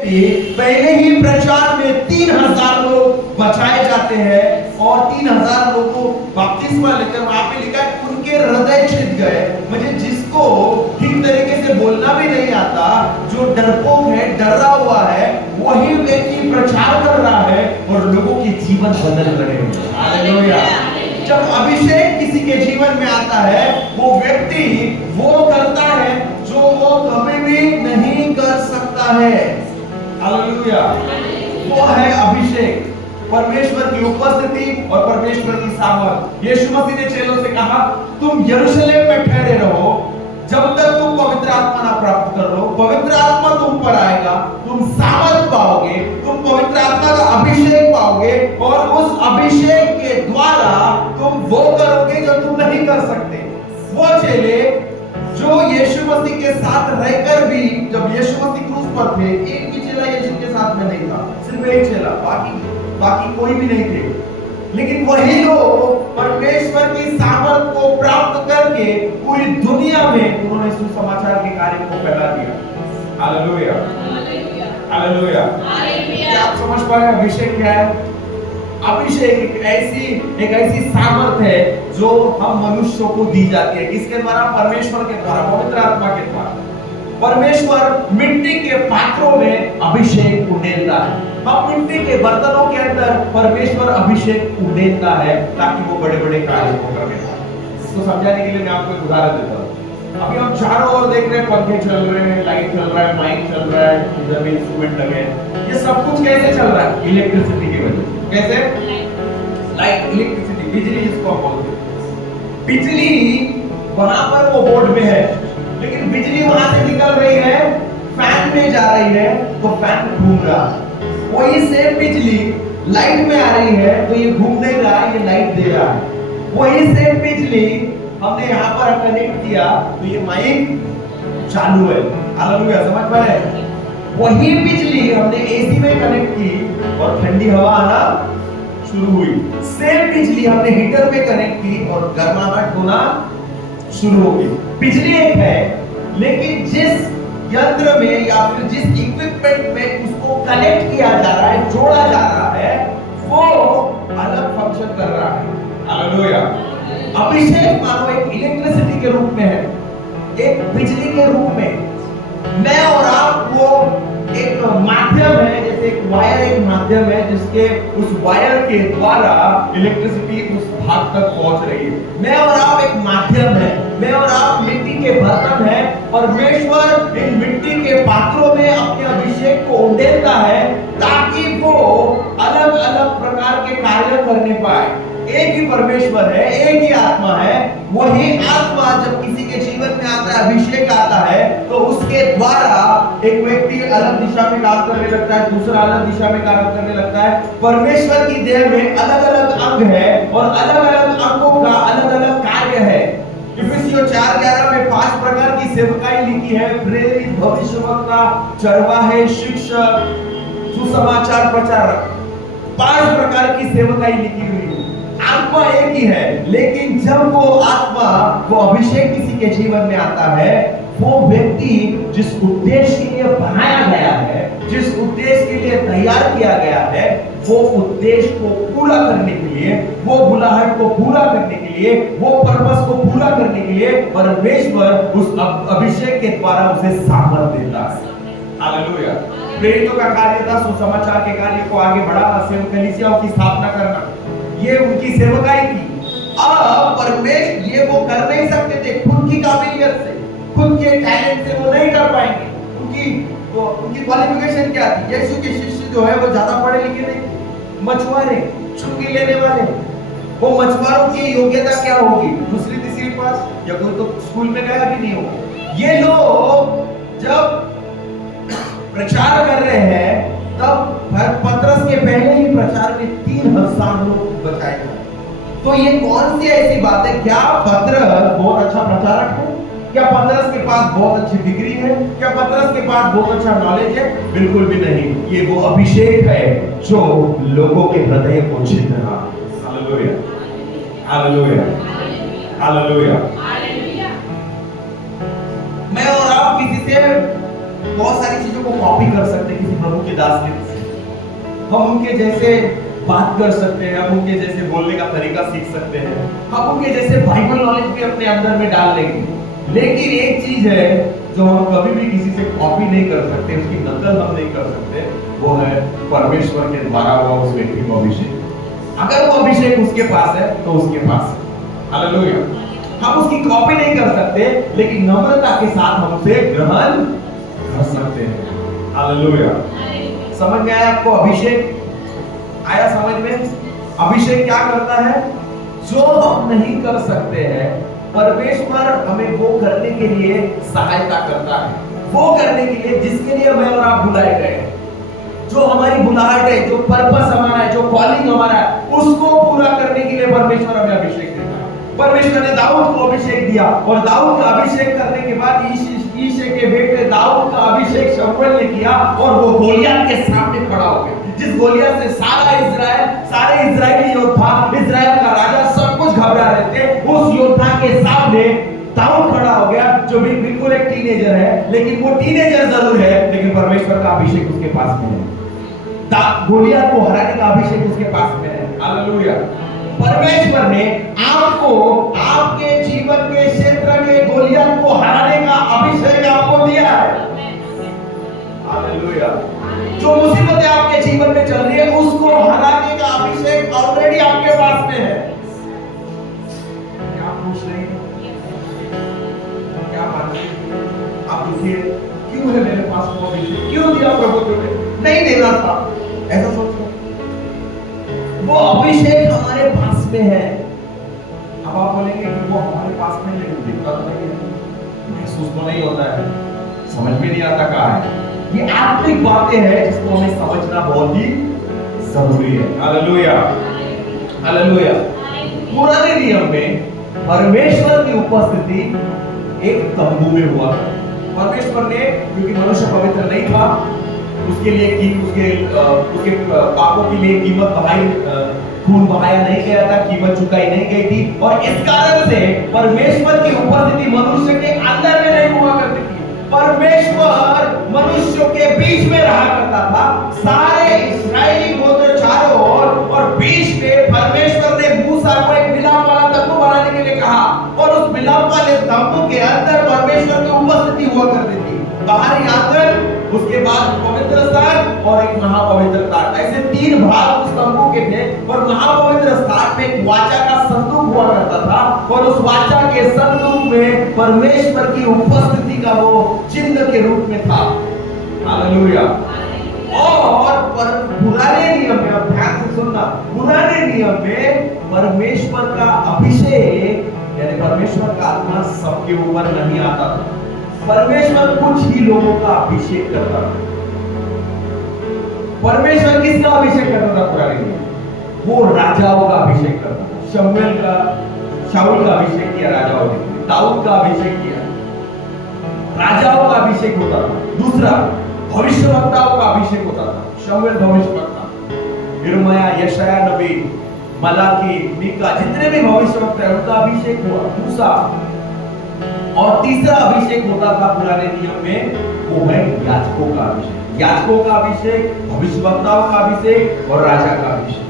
पहले ही प्रचार में 3000 लोग बचाए जाते हैं और 3000 लोगों को बपतिस्मा लेकर वहां पे लिखा है उनके हृदय छिद गए। मुझे जिसको ठीक तरीके से बोलना भी नहीं आता, जो डरपोक है, डरा हुआ है, वही व्यक्ति प्रचार कर रहा है और लोगों के जीवन बदल रहे हैं। हालेलुया। जब अभिषेक किसी के जीवन में आता है, वो व्यक्ति वो करता है जो वो कभी भी नहीं कर सकता है। हालेलुया। वो है अभिषेक, परमेश्वर की उपस्थिति और परमेश्वर की सामर्थ। यीशु मसीह ने चेलों से कहा, तुम यरूशलेम में ठहरे रहो जब तक तुम पवित्र आत्मा ना प्राप्त कर लो। पवित्र आत्मा तुम पर आएगा, तुम सामर्थ पाओगे, तुम पवित्र आत्मा का अभिषेक पाओगे और उस अभिषेक के द्वारा तुम वो करोगे जो तुम नहीं कर सकते। वो चेले जो यीशु मसीह के साथ रहकर भी, जब यीशु मसीह क्रूस पर थे, एक भी चेला यीशु के साथ में नहीं था, सिर्फ एक चेला, बाकी कोई भी नहीं थे। लेकिन वही लोग परमेश्वर की सामर्थ को प्राप्त करके पूरी दुनिया में उन्होंने सुसमाचार के कार्य को फैला दिया। Hallelujah, hallelujah. क्या आप समझ पा रहे हैं अभिषेक क्या है? अभिषेक एक ऐसी सामर्थ है जो हम मनुष्यों को दी जाती है। किसके द्वारा? परमेश्वर के द्वारा, पवित्र आत्मा के द्वारा। परमेश्वर मिट्टी के पात्रों में अभिषेक उड़ेलता है। हम मिट्टी के बर्तनों के अंदर परमेश्वर अभिषेक उड़ेलता है ताकि वो बड़े बड़े कार्य को कर सके। इसको समझाने के लिए मैं आपको एक उदाहरण देता हूँ। अभी हम चारों ओर देख रहे हैं, पंखे चल रहे हैं, लाइट चल रहा है, माइक चल रहा है, इधर भी इंस्ट्रूमेंट लगे हैं। ये सब कुछ कैसे चल रहा है? इलेक्ट्रिसिटी की वजह से। कैसे? लाइट, इलेक्ट्रिसिटी, बिजली जिसको हम बोलते हैं। बिजली वहां पर वो बोर्ड में है, लेकिन बिजली वहां से निकल रही है, फैन में जा रही है, तो फैन घूम रहा है। वही सेम बिजली लाइट में आ रही है, तो ये घूम नहीं रहा, ये लाइट दे रहा है। वही सेम बिजली हमने यहाँ पर कनेक्ट किया, तो ये माइक चालू है। हालेलुया, समझ पा रहे हैं? वही बिजली हमने एसी में कनेक्ट की और ठंडी हवा आना शुरू हुई। सेम बिजली हमने हीटर में कनेक्ट की और गर्माहट होना शुरू हो गई। बिजली एक है, लेकिन जिस यंत्र में या फिर जिस इक्विपमेंट में उसको कनेक्ट किया जा रहा है, जोड़ा जा रहा है, वो अलग फंक्शन कर रहा है। हालेलुया। अभिषेक मानो एक इलेक्ट्रिसिटी के रूप में है, एक बिजली के रूप में। मैं और आप वो एक माध्यम है, जैसे एक वायर एक माध्यम है जिसके उस वायर के द्वारा इलेक्ट्रिसिटी उस भाग तक पहुंच रही है। मैं और आप एक माध्यम है, मैं और आप मिट्टी के बर्तन है। परमेश्वर इन मिट्टी के पात्रों में अपने अभिषेक को उड़ेलता है ताकि वो अलग अलग प्रकार के कार्य करने पाए। एक ही परमेश्वर है, एक ही आत्मा है। वही आत्मा जब किसी के जीवन में आता है, अभिषेक आता है, तो उसके द्वारा एक व्यक्ति अलग दिशा में काम करने लगता है, दूसरा अलग दिशा में काम करने लगता है। परमेश्वर की देह में अलग अलग अंग है और अलग अलग अंगों का अलग अलग कार्य है। इफिसियों 4:11 में 5 प्रकार की सेवकाई लिखी है: प्रेरित, भविष्यवक्ता, चरवाहे, शिक्षक, सुसमाचार प्रचारक। 5 प्रकार की सेवकाई लिखी हुई है। आत्मा एक ही है, लेकिन जब वो आत्मा, वो अभिषेक किसी के जीवन में आता है, वो व्यक्ति जिस उद्देश्य के लिए बनाया गया है, जिस उद्देश्य के लिए तैयार किया गया है, वो उद्देश्य को पूरा करने के लिए, वो बुलाहट को पूरा करने के लिए, वो पर्पस को पूरा करने के लिए परमेश्वर उस अभिषेक के द्वारा उसे सामर्थ देता है। हालेलुया। प्रेरितों का कार्य था सुसमाचार के कार्य को आगे बढ़ाना, कलीसियाओं की स्थापना करना, ये उनकी सेवकाई थी। अब परमेश्वर ये वो कर नहीं सकते थे खुद की काबिलियत से, खुद के टैलेंट से वो नहीं कर पाएंगे। उनकी क्वालिफिकेशन क्या थी? यीशु के शिष्य जो है वो ज्यादा पढ़े लिखे नहीं, मछुआरे, चुंगी लेने वाले। वो मछुआरों की योग्यता क्या होगी? दूसरी तीसरी पास, या कोई तो स्कूल में गया भी नहीं होगा। ये लोग जब प्रचार कर रहे हैं, तब पतरस के पहले ही प्रचार में 3000 लोग बचाए गए। तो ये कौन सी ऐसी बात है? क्या पतरस बहुत अच्छा प्रचारक है? क्या पतरस के पास बहुत अच्छी डिग्री है? क्या पतरस के पास बहुत अच्छा नॉलेज है? बिल्कुल भी नहीं। ये वो अभिषेक है जो लोगों के हृदय को छीन रहा है। Hallelujah, hallelujah, hallelujah. मैं और आप किसी से बहुत सारी चीजों को कॉपी कर सकते हैं, किसी प्रभु प्रभु के दास के जैसे। हम उनके जैसे बात कर सकते हैं, हम उनके जैसे बोलने का तरीका सीख सकते हैं, हम उनके जैसे बाइबल नॉलेज भी अपने अंदर में डाल लेंगे। लेकिन एक चीज है जो हम कभी भी किसी से कॉपी नहीं कर सकते, उसकी नकल हम नहीं कर सकते, वो है परमेश्वर के द्वारा हुआ उस व्यक्ति को अभिषेक। अगर वो अभिषेक उसके पास है तो उसके पास है। हालेलुया। हम उसकी कॉपी नहीं कर सकते, लेकिन नम्रता के साथ हम उसे ग्रहण कर सकते हैं। हालेलुया। समझ में आया आपको? अभिषेक आया समझ में? अभिषेक क्या करता है? जो हम नहीं कर सकते हैं, परमेश्वर हमें वो करने के लिए सहायता करता है। वो करने के लिए जिसके लिए मैं और आप बुलाए गए हैं, जो हमारी बुलाहट है, जो पर्पस हमारा है, जो कॉलिंग हमारा है, उसको पूरा करने के लिए परमेश्वर हमें अभिषेक देता है। परमेश्वर ने दाऊद को अभिषेक दिया, और दाऊद का अभिषेक करने के बाद ईशे के बेटे दाऊद का अभिषेक शमूएल ने किया, और वो गोलियत के सामने खड़ा हो गया। जिस गोलियत से सारे इजरायली योद्धा, इजराइल का राजा सब कुछ घबरा रहे थे, उस योद्धा के सामने दाऊद खड़ा हो गया, जो भी बिल्कुल एक टीनेजर है। लेकिन वो टीनेजर जरूर है, लेकिन परमेश्वर का अभिषेक उसके पास में है। गोलियत को हराने का अभिषेक उसके पास में है। हालेलुया। परमेश्वर ने आपको आपके जीवन के क्षेत्र में गोलियत को हराने का अभिषेक आपको दिया है। हालेलुया। जो मुसीबतें आपके जीवन में चल रही है, उसको हराने का अभिषेक ऑलरेडी आपके पास में है। क्या पूछ रहे हैं? क्या बात है? आप देखिए, क्यों है मेरे पास वो अभिषेक? क्यों दिया प्रभु ने? नहीं देना था, ऐसा सोचो। वो अभिषेक हमारे पास में है। अब आप बोलेंगे कि वो हमारे पास में लेकिन दिखता तो नहीं है, महसूस तो नहीं होता है, समझ में नहीं आता कहाँ है। ये आत्मिक बातें हैं जिसको हमें समझना बहुत ही जरूरी है। हालेलुया। हालेलुया। पुराने नियम में परमेश्वर की उपस्थिति एक तंबू में हुआ। परमेश्वर ने, क्योंकि मनुष्य पवित्र नहीं था, उसके लिए उसके पापों के लिए कीमत बहाई, खून बहाया नहीं गया था, कीमत चुकाई नहीं गई थी, और इस कारण से परमेश्वर की उपस्थिति मनुष्य के अंदर में नहीं हुआ करती थी। परमेश्वर मनुष्यों के बीच में रहा करता था, सारे इस्राएली गोत्र चारों ओर, और बीच में परमेश्वर ने मूसा को एक मिलाप वाला तंबू बनाने के लिए कहा, और उस मिलाप वाले तंबू के अंदर परमेश्वर की उपस्थिति हुआ करती थी। बाहरी आंगन, उसके बाद पवित्र स्थान और एक महापवित्र स्थान, ऐसे तीन भाग उस तंबू के थे। और महापवित्र स्थान में एक वाचा का संदूक हुआ करता था, और उस वाचा के संदूक में परमेश्वर की उपस्थिति का वो चिन्ह के रूप में था। हालेलुया। और पुराने नियम में, अब ध्यान से सुनना, पुराने नियम में परमेश्वर का अभिषेक, यानी परमेश्वर का आत्मा सबके ऊपर नहीं आता था। परमेश्वर कुछ ही लोगों का अभिषेक करता था। परमेश्वर किसका अभिषेक करता था पुराने में? वो राजाओं का अभिषेक करता था। शाऊल का अभिषेक किया राजाओं ने, दाऊद का अभिषेक किया, राजाओं का अभिषेक होता था। दूसरा, भविष्यवक्ताओं का अभिषेक होता था। शमूएल भविष्यवक्ता, यिर्मयाह, यशायाह नबी, मलाकी, मीका, जितने भी भविष्यवक्ता हैं उनका अभिषेक हुआ। मूसा। और तीसरा अभिषेक होता था पुराने नियम में, वो है याजकों का अभिषेक। याजकों का अभिषेक, भविष्यवक्ताओं का अभिषेक और राजा का अभिषेक।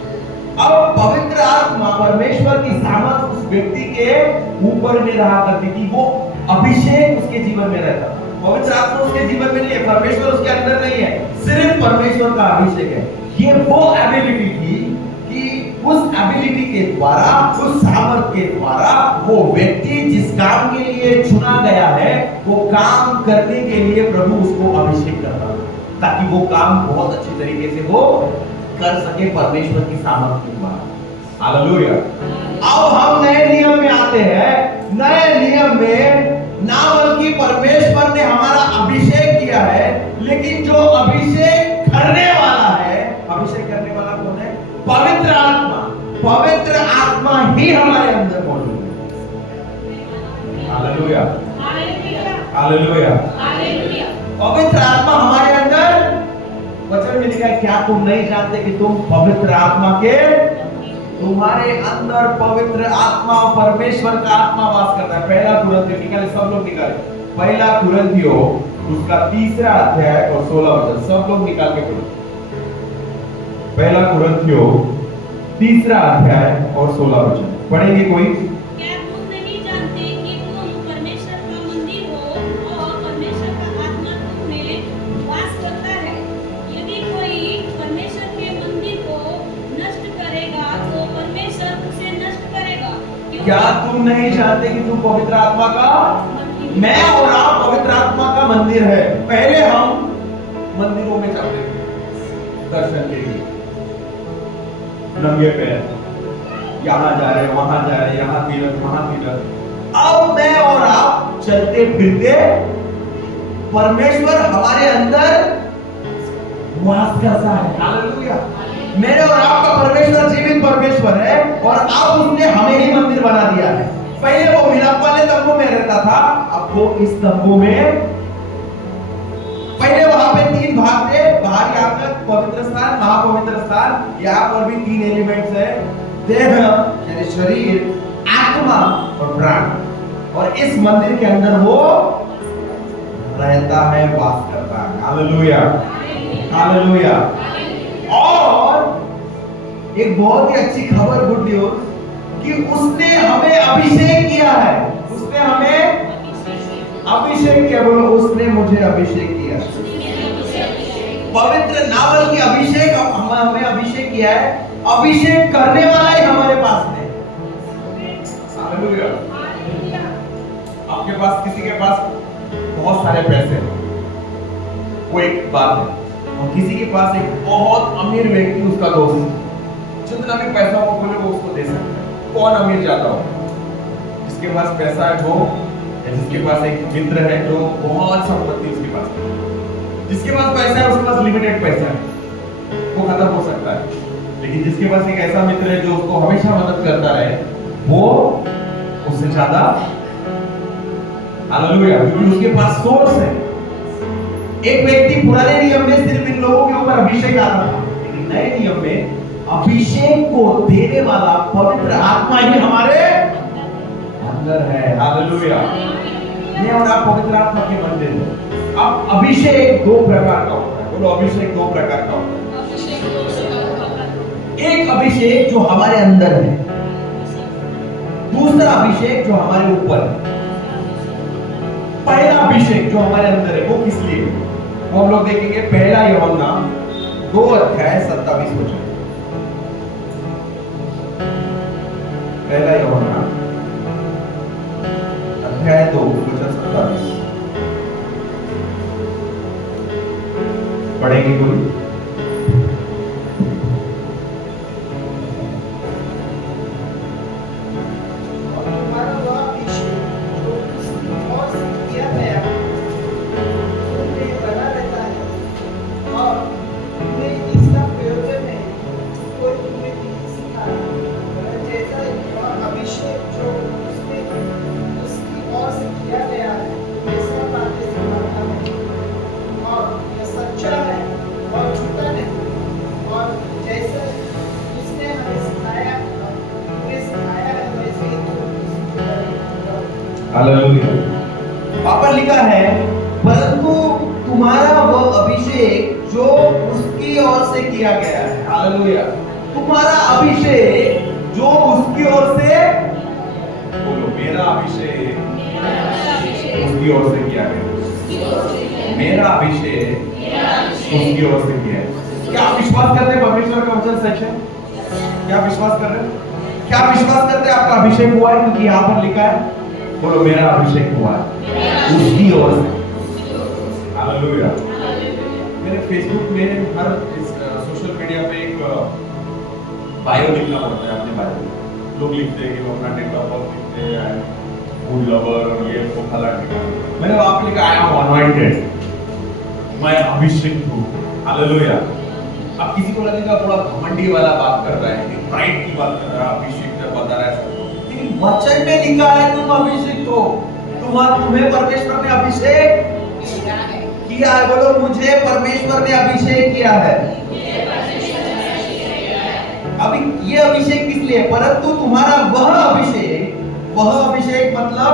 अब पवित्र आत्मा, परमेश्वर की सामर्थ उस व्यक्ति के ऊपर में रहा करती थी, वो अभिषेक उसके जीवन में रहता था। पवित्र आत्मा उसके जीवन में नहीं है, परमेश्वर उसके अंदर नहीं है, सिर्फ परमेश्वर का अभिषेक है। ये वो एबिलिटी थी कि उस एबिलिटी के द्वारा, उस सामर्थ के द्वारा वो व्यक्ति जिस काम के लिए चुना गया है, वो काम करने के लिए प्रभु उसको अभिषेक करता है, ताकि वो काम बहुत अच्छी तरीके से वो कर सके परमेश्वर की सामर्थ के द्वारा। हालेलुया। अब हम नए नियम में आते हैं। नए नियम में ना बल्कि परमेश्वर ने हमारा अभिषेक किया है, लेकिन जो अभिषेक करने वाला है, अभिषेक करने वाला कौन है? पवित्र आत्मा। पवित्र आत्मा ही हमारे अंदर मौजूद है। हालेलुया। हालेलुया। पवित्र आत्मा हमारे अंदर, वचन में लिखा है, क्या तुम नहीं जानते कि तुम पवित्र आत्मा के, तुम्हारे अंदर पवित्र आत्मा, परमेश्वर का आत्मा वास करता है। पहला कुरिन्थियों, निकाले सब लोग, निकाले पहला कुरिन्थियों उसका 3रा अध्याय और 16 वचन सब लोग निकाल के पढ़ो। पहला कुरिन्थियों 3रा अध्याय और 16 वचन पढ़ेंगे कोई? क्या तुम नहीं जानते कि तुम परमेश्वर का मंदिर हो और परमेश्वर का आत्मा तुम में वास करता है? यदि कोई परमेश्वर के मंदिर को नष्ट करेगा तो परमेश्वर उसे नष्ट करेगा। क्या तुम नहीं जानते कि तुम पवित्र आत्मा का, मैं और आप पवित्र आत्मा का मंदिर है। पहले हम मंदिरों में जाते थे दर्शन के लिए, नंगे पैर, यहाँ जा रहे वहां जा रहे, यहाँ तीरथ वहां तीरथ। अब मैं और आप चलते फिरते परमेश्वर हमारे अंदर वास करता है। हालेलुया। मेरे और आपका परमेश्वर जीवित परमेश्वर है और अब उसने हमें ही मंदिर बना दिया है। पहले वो मिलाप वाले तंबू में रहता था, अब वो इस तंबू में, पहले वहां पे 3 भाग थे, बाहरी आंगन, पवित्र स्थान, महापवित्र स्थान। यहाँ पर भी 3 एलिमेंट्स है, देह यानी शरीर, आत्मा और प्राण। और इस मंदिर के अंदर वो रहता है, वास करता है। Hallelujah, hallelujah. और एक बहुत ही अच्छी खबर, गुड न्यूज, कि उसने हमें अभिषेक किया है। उसने हमें अभिषेक किया। बोलो, उसने मुझे अभिषेक किया। पवित्र नावल की अभिषेक, हमें अभिषेक किया है। अभिषेक करने वाला ही हमारे पास है। हालेलुया। आपके पास, किसी के पास बहुत सारे पैसे हैं, वो एक बात है, और किसी के पास एक बहुत अमीर व्यक्ति, उसका दोस्त, जितना भी पैसा वो बोले वो उसको दे सकता है। कौन अमीर ज्यादा हो? जिसके पास पैसा है वो, या जिसके पास एक मित्र है जो बहुत संपत्ति उसके पास है। जिसके पास पैसा है उसके पास लिमिटेड पैसा है, वो खत्म हो सकता है। लेकिन जिसके पास एक ऐसा मित्र है जो उसको हमेशा मदद करता रहे, वो उससे ज्यादा, हालेलुया, क्योंकि उसके पास सोर्स है। एक व्यक्ति पुराने नियम में सिर्फ इन लोगों के ऊपर अभिषेक आता था, लेकिन नए नियम में अभिषेक को देने वाला पवित्र आत्मा ही हमारे अंदर है। हालेलुया। मैं और आप पवित्र आत्मा के मंदिर हैं। अब अभिषेक 2 प्रकार का होता है। बोलो, अभिषेक 2 प्रकार का होता है। एक अभिषेक जो हमारे अंदर है, दूसरा अभिषेक जो हमारे ऊपर है। पहला अभिषेक जो हमारे अंदर है वो किस लिए है? वो हम लोग देखेंगे पहला यूहन्ना 2 अध्याय 27 वचन। पहला यूहन्ना अध्याय 2 वचन 27 पढ़ेंगे कोई? हालेलुया। वहां पर लिखा है, परंतु तुम्हारा वह अभिषेक जो उसकी ओर से किया गया है। हालेलुया। तुम्हारा अभिषेक जो उसकी ओर से, बोलो, मेरा अभिषेक उसकी ओर से किया गया। मेरा अभिषेक उसकी ओर से किया है। क्या आप विश्वास करते हैं परमेश्वर का वचन सच है? क्या विश्वास कर रहे हैं? क्या विश्वास करते हैं आपका अभिषेक हुआ है? क्योंकि यहाँ पर लिखा है, बोलो, मेरा अभिषेक हुआ है उसकी ओर से। हालेलुया। मेरे फेसबुक में, हर सोशल मीडिया पे एक बायो लिखना पड़ता है अपने बारे में। लोग लिखते हैं कि वो अपना डेट ऑफ बर्थ लिखते हैं, फूड लवर और ये वो फला टिका। मैंने वहां पे लिखा, आई एम अनॉइंटेड, मैं अभिषेक हूँ। हालेलुया। अब किसी को लगेगा थोड़ा घमंडी वाला बात कर रहा है, प्राइड की बात कर रहा है, अभिषेक बता रहा है। वचन में लिखा है तुम अभिषेक हो, तुम्हें परमेश्वर ने अभिषेक किया है। बोलो, मुझे परमेश्वर ने अभिषेक किया है। अभी ये अभिषेक किस लिए? परंतु तुम्हारा वह अभिषेक मतलब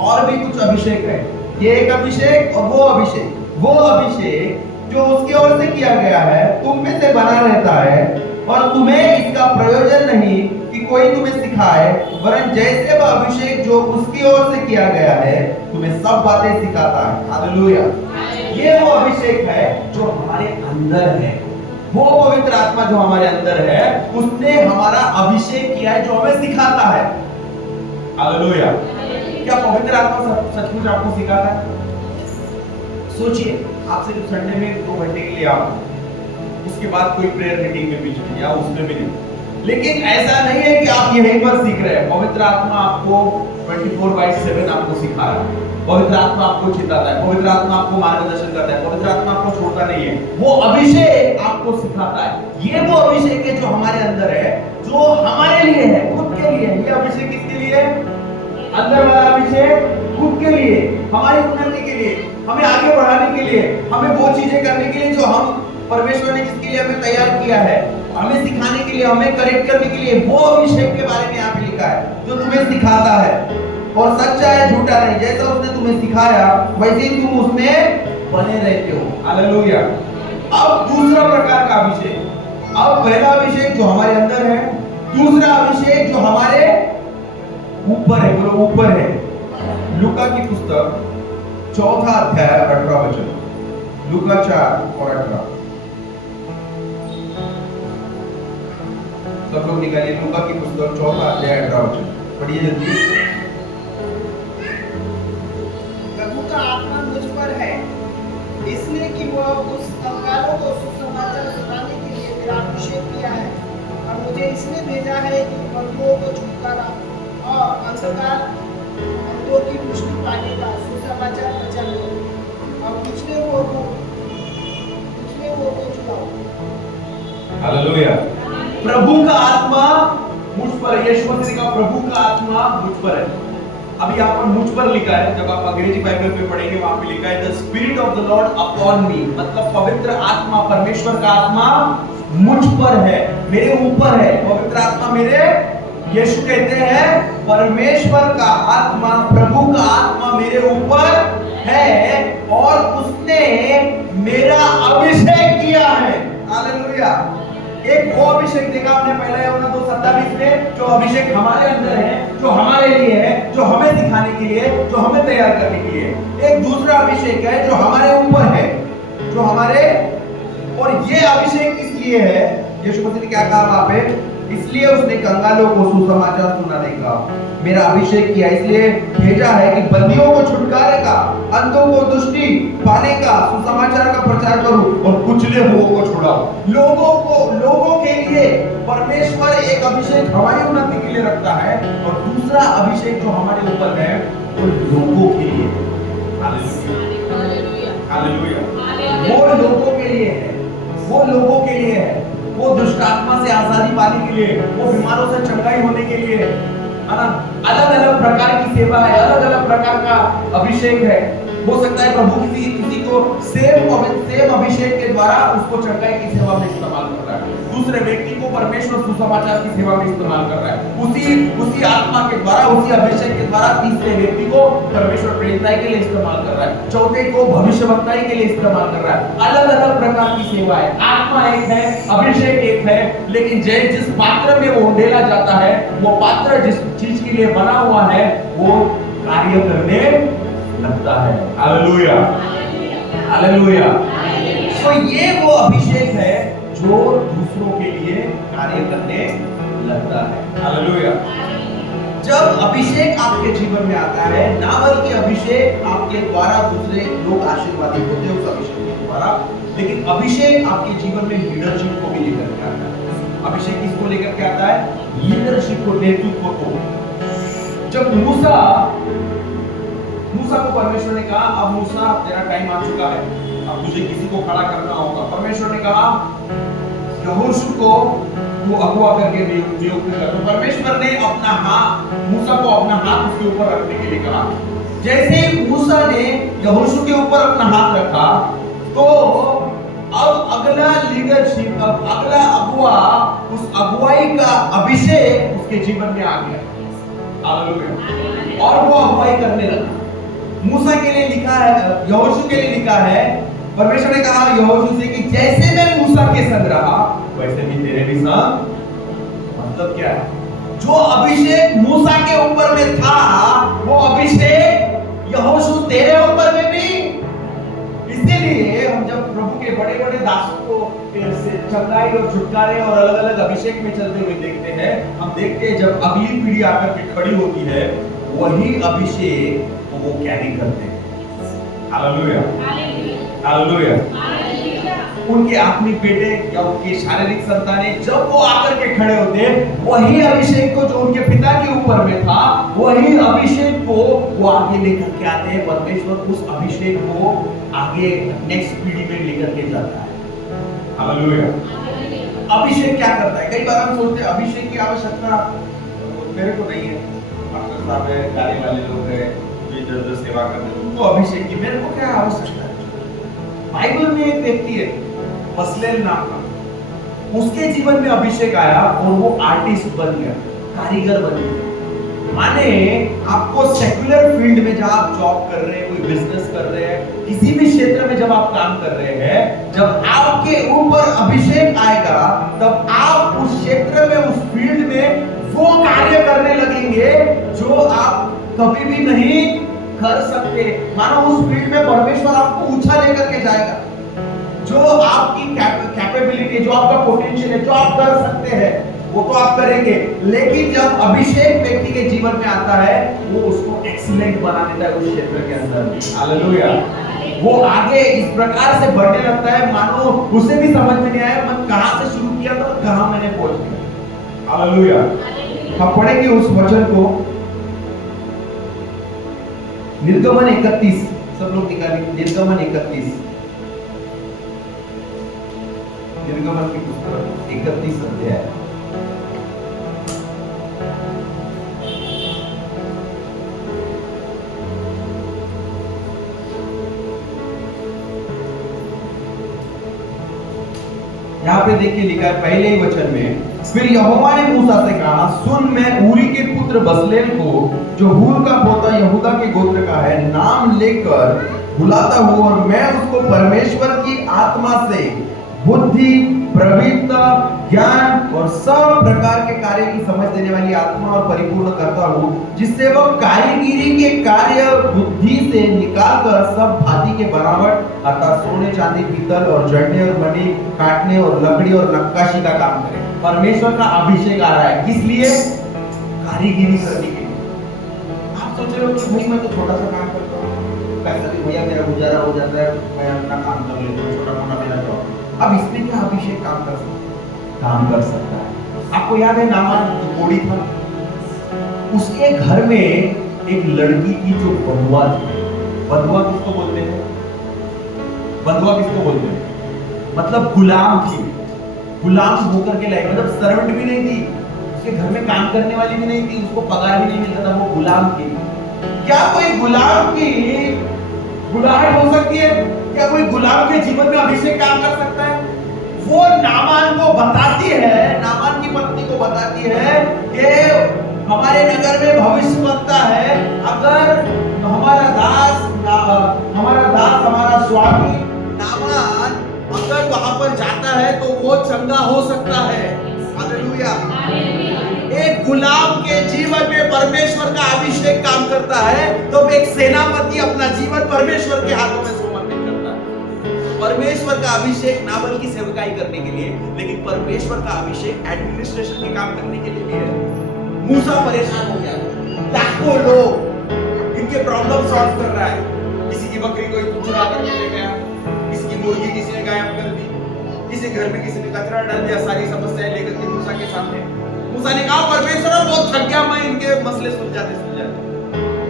और भी कुछ अभिषेक है। ये एक अभिषेक और वो अभिषेक। वो अभिषेक जो उसकी ओर से किया गया है तुम में से बना रहता है, और तुम्हें इसका प्रयोजन नहीं कि कोई तुम्हें सिखाए, वरन जैसे वह अभिषेक जो उसकी ओर से किया गया है तुम्हें सब बातें सिखाता है। हालेलुया। ये वो अभिषेक है जो हमारे अंदर है, वो पवित्र आत्मा जो हमारे अंदर है उसने हमारा अभिषेक किया है, जो हमें सिखाता है। हालेलुया। क्या पवित्र आत्मा सचमुच आपको सिखाता है? सोचिए, आप सिर्फ संडे में 2 घंटे के लिए आओ, उसके बाद कोई प्रेयर मीटिंग में भी चलिए या उसमें भी नहीं। लेकिन ऐसा नहीं है कि आप यहीं पर सीख रहे हैं। पवित्र आत्मा आपको 24/7 आपको सिखा रहा है। पवित्र आत्मा आपको चिताता है, पवित्र आत्मा आपको मार्गदर्शन करता है, पवित्र आत्मा आपको छोड़ता नहीं है। वो अभिषेक आपको सिखाता है। ये वो अभिषेक है जो हमारे अंदर है, जो हमारे लिए है, खुद के लिए। ये अभिषेक किसके लिए? अंदर वाला अभिषेक खुद के लिए, हमारी उन्नति के लिए, हमें आगे बढ़ाने के लिए, हमें वो चीजें करने के लिए जो हम परमेश्वर ने जिसके लिए हमें तैयार किया है, हमें सिखाने के लिए, हमें करेक्ट करने के लिए। वो अभिषेक के बारे में यहाँ पे लिखा है जो तुम्हें सिखाता है, और सच्चा है, झूठा नहीं। जैसा उसने तुम्हें सिखाया वैसे ही तुम उसमें बने रहते हो। हालेलुया। अब दूसरा प्रकार का अभिषेक। अब पहला अभिषेक जो हमारे अंदर है, दूसरा अभिषेक जो हमारे ऊपर है। बोलो ऊपर है। लूका की पुस्तक 4 अध्याय 18 वचन। लूका 4 और 18। सब लोग निकालिए लूका की पुस्तक 4 अध्याय 18 वचन। पढ़िए जल्दी। प्रभु का आत्मा मुझ पर है, इसलिए कि वह उस कंगालों को सुसमाचार सुनाने के लिए मेरा अभिषेक किया है, और मुझे इसलिए भेजा है कि बंधुओं को छुटकारा और अंधों की पुष्टि पाने का सुसमाचार प्रचार करो, और पिछले वो को छुड़ाओ। हालेलुया। प्रभु का आत्मा मुझ पर है। यीशु मसीह का प्रभु का आत्मा मुझ पर है। अभी यहाँ पर मुझ पर लिखा है, जब आप अंग्रेजी बाइबल में पढ़ेंगे वहां पे लिखा है the spirit of the Lord upon मी, मतलब पवित्र आत्मा, परमेश्वर का आत्मा मुझ पर है, मेरे ऊपर है। पवित्र आत्मा मेरे, यीशु कहते हैं परमेश्वर का आत्मा, प्रभु का आत्मा मेरे ऊपर है, और उसने मेरा अभिषेक किया है। हालेलुया। एक वो अभिषेक देखा हमने पहले यूहन्ना 2:27 में, जो अभिषेक हमारे अंदर है, जो हमारे लिए है, जो हमें दिखाने के लिए, जो हमें तैयार करने के लिए। एक दूसरा अभिषेक है जो हमारे ऊपर है, जो हमारे, और ये अभिषेक किस लिए है? यीशु मसीह ने क्या कहा वहां पे? इसलिए उसने कंगालों को सुसमाचार सुनाने का मेरा अभिषेक किया, इसलिए भेजा है कि बंदियों को छुटकारे का, अंधों को दृष्टि पाने का, सुसमाचार का प्रचार करूं, और कुचले हुओं को छुड़ाऊं। लोगों के लिए परमेश्वर एक अभिषेक हमारी उन्नति के लिए रखता है, और दूसरा अभिषेक जो हमारे ऊपर है वो लोगों के लिए। हालेलुया। हालेलुया। वो लोगों के लिए है, वो लोगों के लिए है, वो दुष्ट आत्मा से आजादी पाने के लिए, वो बीमारों से चंगाई होने के लिए, है ना। अलग अलग प्रकार की सेवा है, अलग अलग प्रकार का अभिषेक है। हो सकता है प्रभु किसी को सेम अभिषेक के द्वारा उसको चंगाई की सेवा में इस्तेमाल कर रहा है, दूसरे व्यक्ति को परमेश्वर सुसमाचार की सेवा में इस्तेमाल कर रहा है, उसी आत्मा के द्वारा, उसी अभिषेक के द्वारा तीसरे व्यक्ति को परमेश्वर प्रेरिताई के लिए इस्तेमाल कर रहा है, चौथे को भविष्यवक्ताई के लिए इस्तेमाल कर रहा है। अलग अलग प्रकार की सेवा है। आत्मा एक है, अभिषेक एक है, लेकिन जिस पात्र में वो उंडेला जाता है, वो पात्र जिस चीज के लिए बना हुआ है वो कार्य करने लगता है। हालेलुया। हालेलुया। तो ये वो अभिषेक है जो दूसरों के लिए कार्य करने लगता है। हालेलुया। जब अभिषेक आपके जीवन में आता है, ना बल्कि अभिषेक आपके द्वारा दूसरे लोग आशीर्वादित होते हैं उस अभिषेक के द्वारा, लेकिन अभिषेक आपके जीवन में लीडरशिप को भी लेकर के आता है। अभिषेक किसको लेकर के आता है? लीडरशिप को, नेतृत्व को। जब मूसा को परमेश्वर ने कहा, अब मूसा तेरा टाइम आ चुका है, अब तुझे किसी को खड़ा करना होगा। परमेश्वर ने कहा यहोशू को वो अगुवा करके नियुक्त कर। तो परमेश्वर ने अपना हाथ, मूसा को अपना हाथ उसके ऊपर रखने के लिए कहा। जैसे ही मूसा ने यहोशू के ऊपर अपना हाथ रखा, तो अब अगला लीडरशिप, अब अगला अगुवा, उस अगुवाई का अभिषेक उसके जीवन में आ गया। हालेलुया। और वो अगुवाई करने लगा। मूसा के लिए लिखा है, यहोशू के लिए लिखा है, परमेश्वर ने कहा यहोशू से कि जैसे मैं मूसा के संग रहा वैसे भी तेरे भी संग। मतलब क्या है? जो अभिषेक मूसा के ऊपर में था वो अभिषेक यहोशू तेरे ऊपर में भी। इसीलिए हम जब प्रभु के बड़े बड़े दासों को चंगाई और छुटकारे और अलग अलग अभिषेक में चलते हुए देखते हैं, हम देखते हैं जब अगली पीढ़ी आकर के खड़ी होती है वही अभिषेक को वो कैरी करते हैं। Hallelujah, hallelujah. उनके आत्मिक बेटे या उनके शारीरिक संतानें जब वो आकर के खड़े होते हैं वही अभिषेक को जो उनके पिता के ऊपर में था वही अभिषेक को वो आगे लेकर के आते हैं। परमेश्वर उस अभिषेक को आगे नेक्स्ट पीढ़ी में लेकर के जाता है। हालेलुया। अभिषेक क्या करता है? कई बार हम सोचते हैं अभिषेक की आवश्यकता मेरे को नहीं है, पास्टर साहब है, कार्य वाले लोग हैं, जो सेवा करते हैं, उनको अभिषेक की मेरे को क्या आवश्यकता है? बाइबल में एक व्यक्ति है बसलेल नाम का, उसके जीवन में अभिषेक आया और वो आर्टिस्ट बन गया, कारीगर बन गया। माने आपको सेक्युलर फील्ड में जब आप जॉब कर रहे हैं, कोई बिजनेस कर रहे हैं, किसी भी क्षेत्र में जब आप काम कर रहे हैं, जब आपके ऊपर अभिषेक आएगा तब आप उस क्षेत्र में, उस फील्ड में वो कार्य करने लगेंगे जो आप कभी भी नहीं कर सकते। मानो उस फील्ड में परमेश्वर आपको ऊंचा लेकर के जाएगा। जो आपकी कैपेबिलिटी, जो आपका पोटेंशियल है, जो आप कर सकते हैं वो तो आप करेंगे, लेकिन जब अभिषेक व्यक्ति के जीवन में आता है वो उसको एक्सीलेंट बना देता है उस क्षेत्र के अंदर। हालेलुया। वो आगे इस प्रकार से बढ़ने लगता है मानो उसे भी समझ में नहीं आया मैं कहां से शुरू किया था और कहां मैंने पहुंच गया। हालेलुया। हम पढ़ेंगे उस वचन को, निर्गमन 31, सब लोग निकालेंगे निर्गमन 31, निर्गमन की पुस्तक 31 अध्याय। यहाँ पे देखिए लिखा है पहले ही वचन में, फिर यहोवा ने मूसा से कहा, सुन मैं ऊरी के पुत्र बसलेल को जो हूर का पोता यहूदा के गोत्र का है नाम लेकर बुलाता हूँ और मैं उसको परमेश्वर की आत्मा से बुद्धि, प्रवीणता, ज्ञान और सब प्रकार के कार्य की समझ देने वाली आत्मा और परिपूर्ण करता हूँ, जिससे वह कारीगिरी के कार्य बुद्धि से निकालकर सब भांति के बनावट अर्थात सोने, चांदी, पीतल और जड़ने और मणि काटने और लकड़ी और नक्काशी का काम करे। परमेश्वर का अभिषेक आ रहा है, किस लिए? कारीगिरी करने के लिए। आप सोच रहे हो कि भाई मैं तो छोटा सा काम करता हूँ, पैसा भी भैया मेरा गुजारा हो जाता है, मैं अपना काम कर लेता हूँ, छोटा मोटा मेरा जॉब। अब इसमें क्या अभिषेक काम कर सकता है? आपको याद है नामान जो कोढ़ी था, उसके घर में एक लड़की की जो बंधुआ थी। बंधुआ किसको बोलते हैं? बंधुआ किसको बोलते हैं? मतलब गुलाम थी, गुलाम होकर के लाई, मतलब सर्वेंट भी नहीं थी, उसके घर में काम करने वाली भी नहीं थी, उसको पगार भी नहीं मिलता था, वो गुलाम थी। क्या कोई गुलाम की गुलाहट हो सकती है? क्या कोई गुलाम के जीवन में अभिषेक काम कर सकता है? वो नामान को बताती है, नामान की पत्नी को बताती है कि हमारे नगर में भविष्य बनता है, अगर हमारा दास हमारा स्वामी नामान अगर वहां पर जाता है तो वो चंगा हो सकता है। हालेलुया। एक गुलाम के जीवन में परमेश्वर का अभिषेक काम करता है तो एक सेनापति अपना जीवन परमेश्वर के हाथों में समर्पित करता है। परमेश्वर का अभिषेक ना बल्कि की सेवकाई करने के लिए, लेकिन परमेश्वर का अभिषेक एडमिनिस्ट्रेशन के काम करने के लिए भी है। मूसा परेशान हो गया, लाखों लोग इनके प्रॉब्लम सॉल्व कर रहा है। किसी की बकरी कोई चुरा कर ले गया, किसी की मुर्गी किसी ने गायब कर दी, किसी घर में किसी ने कचरा डाल दिया, सारी समस्याएं लेकर के मूसा के सामने। मूसा ने कहा परमेश्वर बहुत थक गया, मैं इनके मसले सुलझाते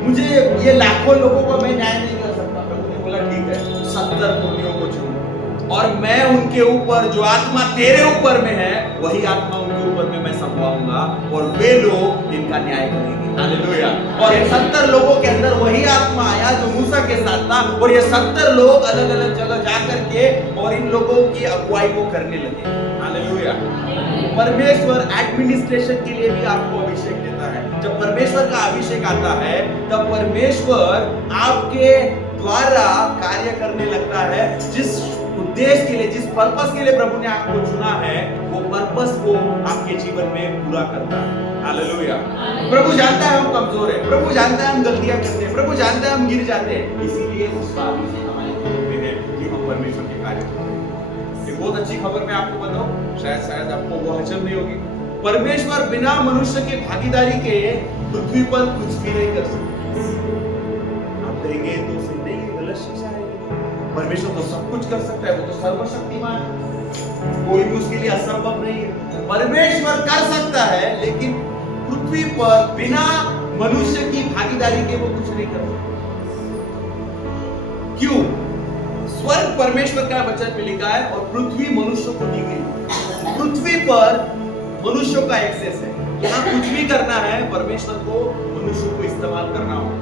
मुझे ये लाखों लोगों को मैं न्याय नहीं कर सकता। प्रभु ने बोला ठीक है, 70 पुर्णियों को चुनो और मैं उनके ऊपर जो आत्मा तेरे ऊपर में है वही आत्मा उनके ऊपर में मैं संभालूंगा और वे लोग इनका न्याय करेंगे। हालेलुया। और ये 70 लोगों के अंदर वही आत्मा आया जो मूसा के साथ था और ये 70 लोग अलग अलग जगह जाकर के और इन लोगों की अगुवाई को करने लगे। हालेलुया। परमेश्वर एडमिनिस्ट्रेशन के लिए भी आपको अभिषेक देता है। जब परमेश्वर का अभिषेक आता है तब परमेश्वर आपके द्वारा कार्य करने लगता है। जिस उद्देश्य के लिए, जिस पर्पस के लिए प्रभु ने आपको चुना है, वो पर्पस को आपके जीवन में पूरा करता है। हालेलुया। प्रभु जानता है हम कमजोर हैं, प्रभु जानता है हम गलतियां करते हैं, प्रभु जानता है हम गिर जाते हैं, इसीलिए उसका अभिषेक हमारे जीवन में है कि हम परमेश्वर के कार्य करें। एक बहुत अच्छी खबर मैं आपको बताऊं, शायद आपको वो हजम नहीं होगी। परमेश्वर बिना मनुष्य के भागीदारी के पृथ्वी पर कुछ भी नहीं कर सकते। आप कहेंगे तो सही नहीं, गलत शिक्षा है। परमेश्वर तो सब कुछ कर सकता है, वो तो सर्वशक्तिमान है, कोई भी उसके लिए असंभव नहीं है। परमेश्वर कर सकता है, लेकिन पृथ्वी पर बिना मनुष्य की भागीदारी के वो कुछ नहीं कर सकता। क्यों? स्वर्ग परमेश्वर का वचन में लिखा है और पृथ्वी मनुष्य को दी गई। पृथ्वी पर मनुष्यों का एक्सेस है, यहाँ कुछ भी करना है परमेश्वर को मनुष्य को इस्तेमाल करना होगा।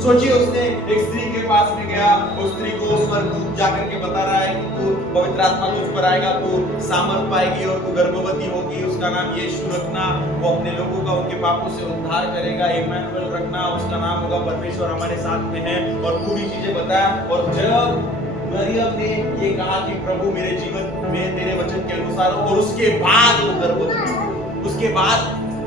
सोचिए, उसने एक स्त्री के पास में गया, उस स्त्री को स्वर्गदूत जाकर के बता रहा है कि तू पवित्र आत्मा तुझ पर आएगा, तू सामर्थ पाएगी और तू गर्भवती होगी, उसका नाम यीशु रखना, वो अपने लोगों का उनके पापों से उद्धार करेगा। इम्मानुएल रखना, उसका नाम होगा परमेश्वर हमारे साथ में है, और पूरी चीजें बताया। और जब मरियम ने ये कहा कि प्रभु मेरे जीवन में तेरे वचन के अनुसार, और उसके बाद वो गर्भवती, उसके बाद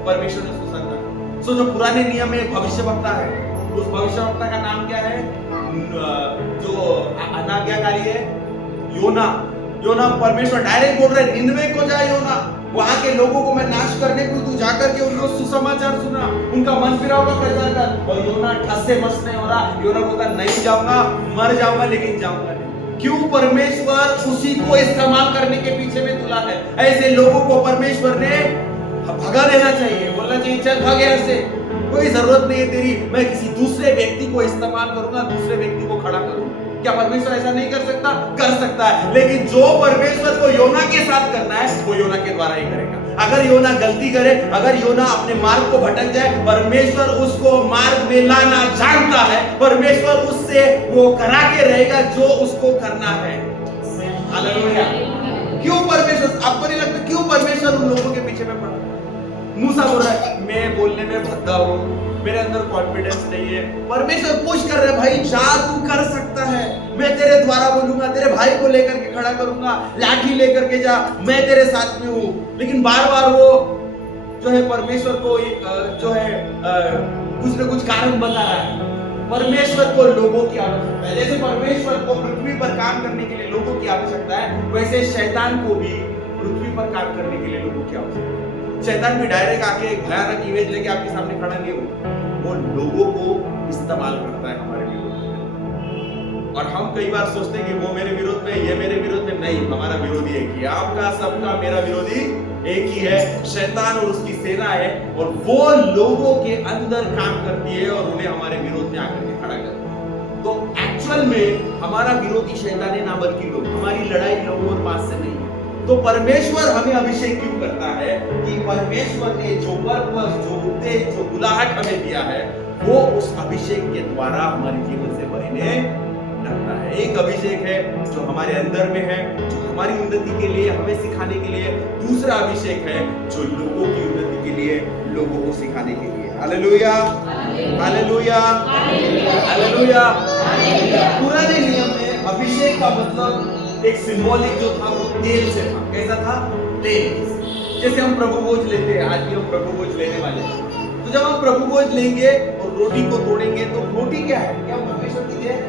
परमेश्वर ने उसको संतान। सो जो पुराने नियम में भविष्यवक्ता है, उस भविष्यवक्ता का नाम क्या है? जो अनाज्ञाकारी है, योना। योना परमेश्वर डायरेक्ट बोल रहे हैं, निनवे को जा योना, वहां के लोगों को मैं नाश करने को, तू जाकर के उनको सुसमाचार सुना, उनका मन फिराव का प्रचार कर। और योना ठस से मस नहीं हो रहा। योना बोलता नहीं जाऊंगा, मर जाऊंगा, लेकिन जाऊंगा नहीं। क्यों? परमेश्वर उसी को इस्तेमाल करने के पीछे में तुला है। ऐसे लोगों को परमेश्वर ने भगा देना चाहिए, बोलना चाहिए चल भाग यहाँ से, कोई जरूरत नहीं है तेरी, मैं किसी दूसरे व्यक्ति को इस्तेमाल करूंगा, दूसरे व्यक्ति को खड़ा करूंगा। क्या परमेश्वर ऐसा नहीं कर सकता? कर सकता है, लेकिन जो परमेश्वर को योना के साथ करना है वो योना के द्वारा ही करेगा। अगर योना गलती करे, अगर योना अपने मार्ग को भटक जाए, परमेश्वर उसको मार्ग में लाना जानता है। परमेश्वर उससे वो करा के रहेगा जो उसको करना है। हालेलुया। क्यों परमेश्वर, आपको नहीं लगता क्यों परमेश्वर उन लोगों के पीछे में पड़ा? मूसा बोल रहा है मैं बोलने में भद्दा हूं, मेरे अंदर कॉन्फिडेंस नहीं है। परमेश्वर पुश कर रहे भाई, जा तू कर सकता है, मैं तेरे द्वारा बोलूंगा, तेरे भाई को लेकर के खड़ा करूंगा, लाठी लेकर के जा, मैं तेरे साथ में हूं। लेकिन बार बार वो जो है परमेश्वर को एक जो है कुछ न कुछ कारण बता रहा है। परमेश्वर को लोगों की आवश्यकता है। जैसे परमेश्वर को पृथ्वी पर काम करने के लिए लोगों की आवश्यकता है, वैसे शैतान को भी पृथ्वी पर काम करने के लिए लोगों की आवश्यकता है। शैतान भी डायरेक्ट आके एक भयानक इमेज लेके आपके सामने खड़ा नहीं हो, वो लोगों को इस्तेमाल करता है हमारे विरोध में। और हम कई बार सोचते हैं कि वो मेरे विरोध में, ये मेरे विरोध में। नहीं, हमारा विरोधी एक ही है, आपका सबका मेरा विरोधी एक ही है, शैतान और उसकी सेना है। और वो लोगों के अंदर काम करती है और उन्हें हमारे विरोध में आकर के खड़ा करती है। तो एक्चुअल में हमारा विरोधी शैतान है ना, बल्कि लोग। हमारी लड़ाई लोगों और बात से नहीं है। तो परमेश्वर हमें अभिषेक क्यों करता है? कि परमेश्वर ने जो पर्पस, जो उद्देश्य, जो बुलाहट हमें दिया है, वो उस अभिषेक के द्वारा हमारे जीवन से बहने लगता है। एक अभिषेक है जो हमारे अंदर में है, जो हमारी उन्नति के लिए, हमें सिखाने के लिए। दूसरा अभिषेक है जो लोगों की उन्नति के लिए, लोगों को सिखाने के लिए। Hallelujah, hallelujah, hallelujah. पुराने नियम में अभिषेक का मतलब एक सिंबॉलिक जो था वो तेल से था। कैसा था? तेल। जैसे हम प्रभु भोज लेते हैं, आज भी हम प्रभु भोज लेने वाले हैं। तो जब हम प्रभु भोज लेंगे और रोटी को तोड़ेंगे, तो रोटी क्या है? क्या परमेश्वर की देह?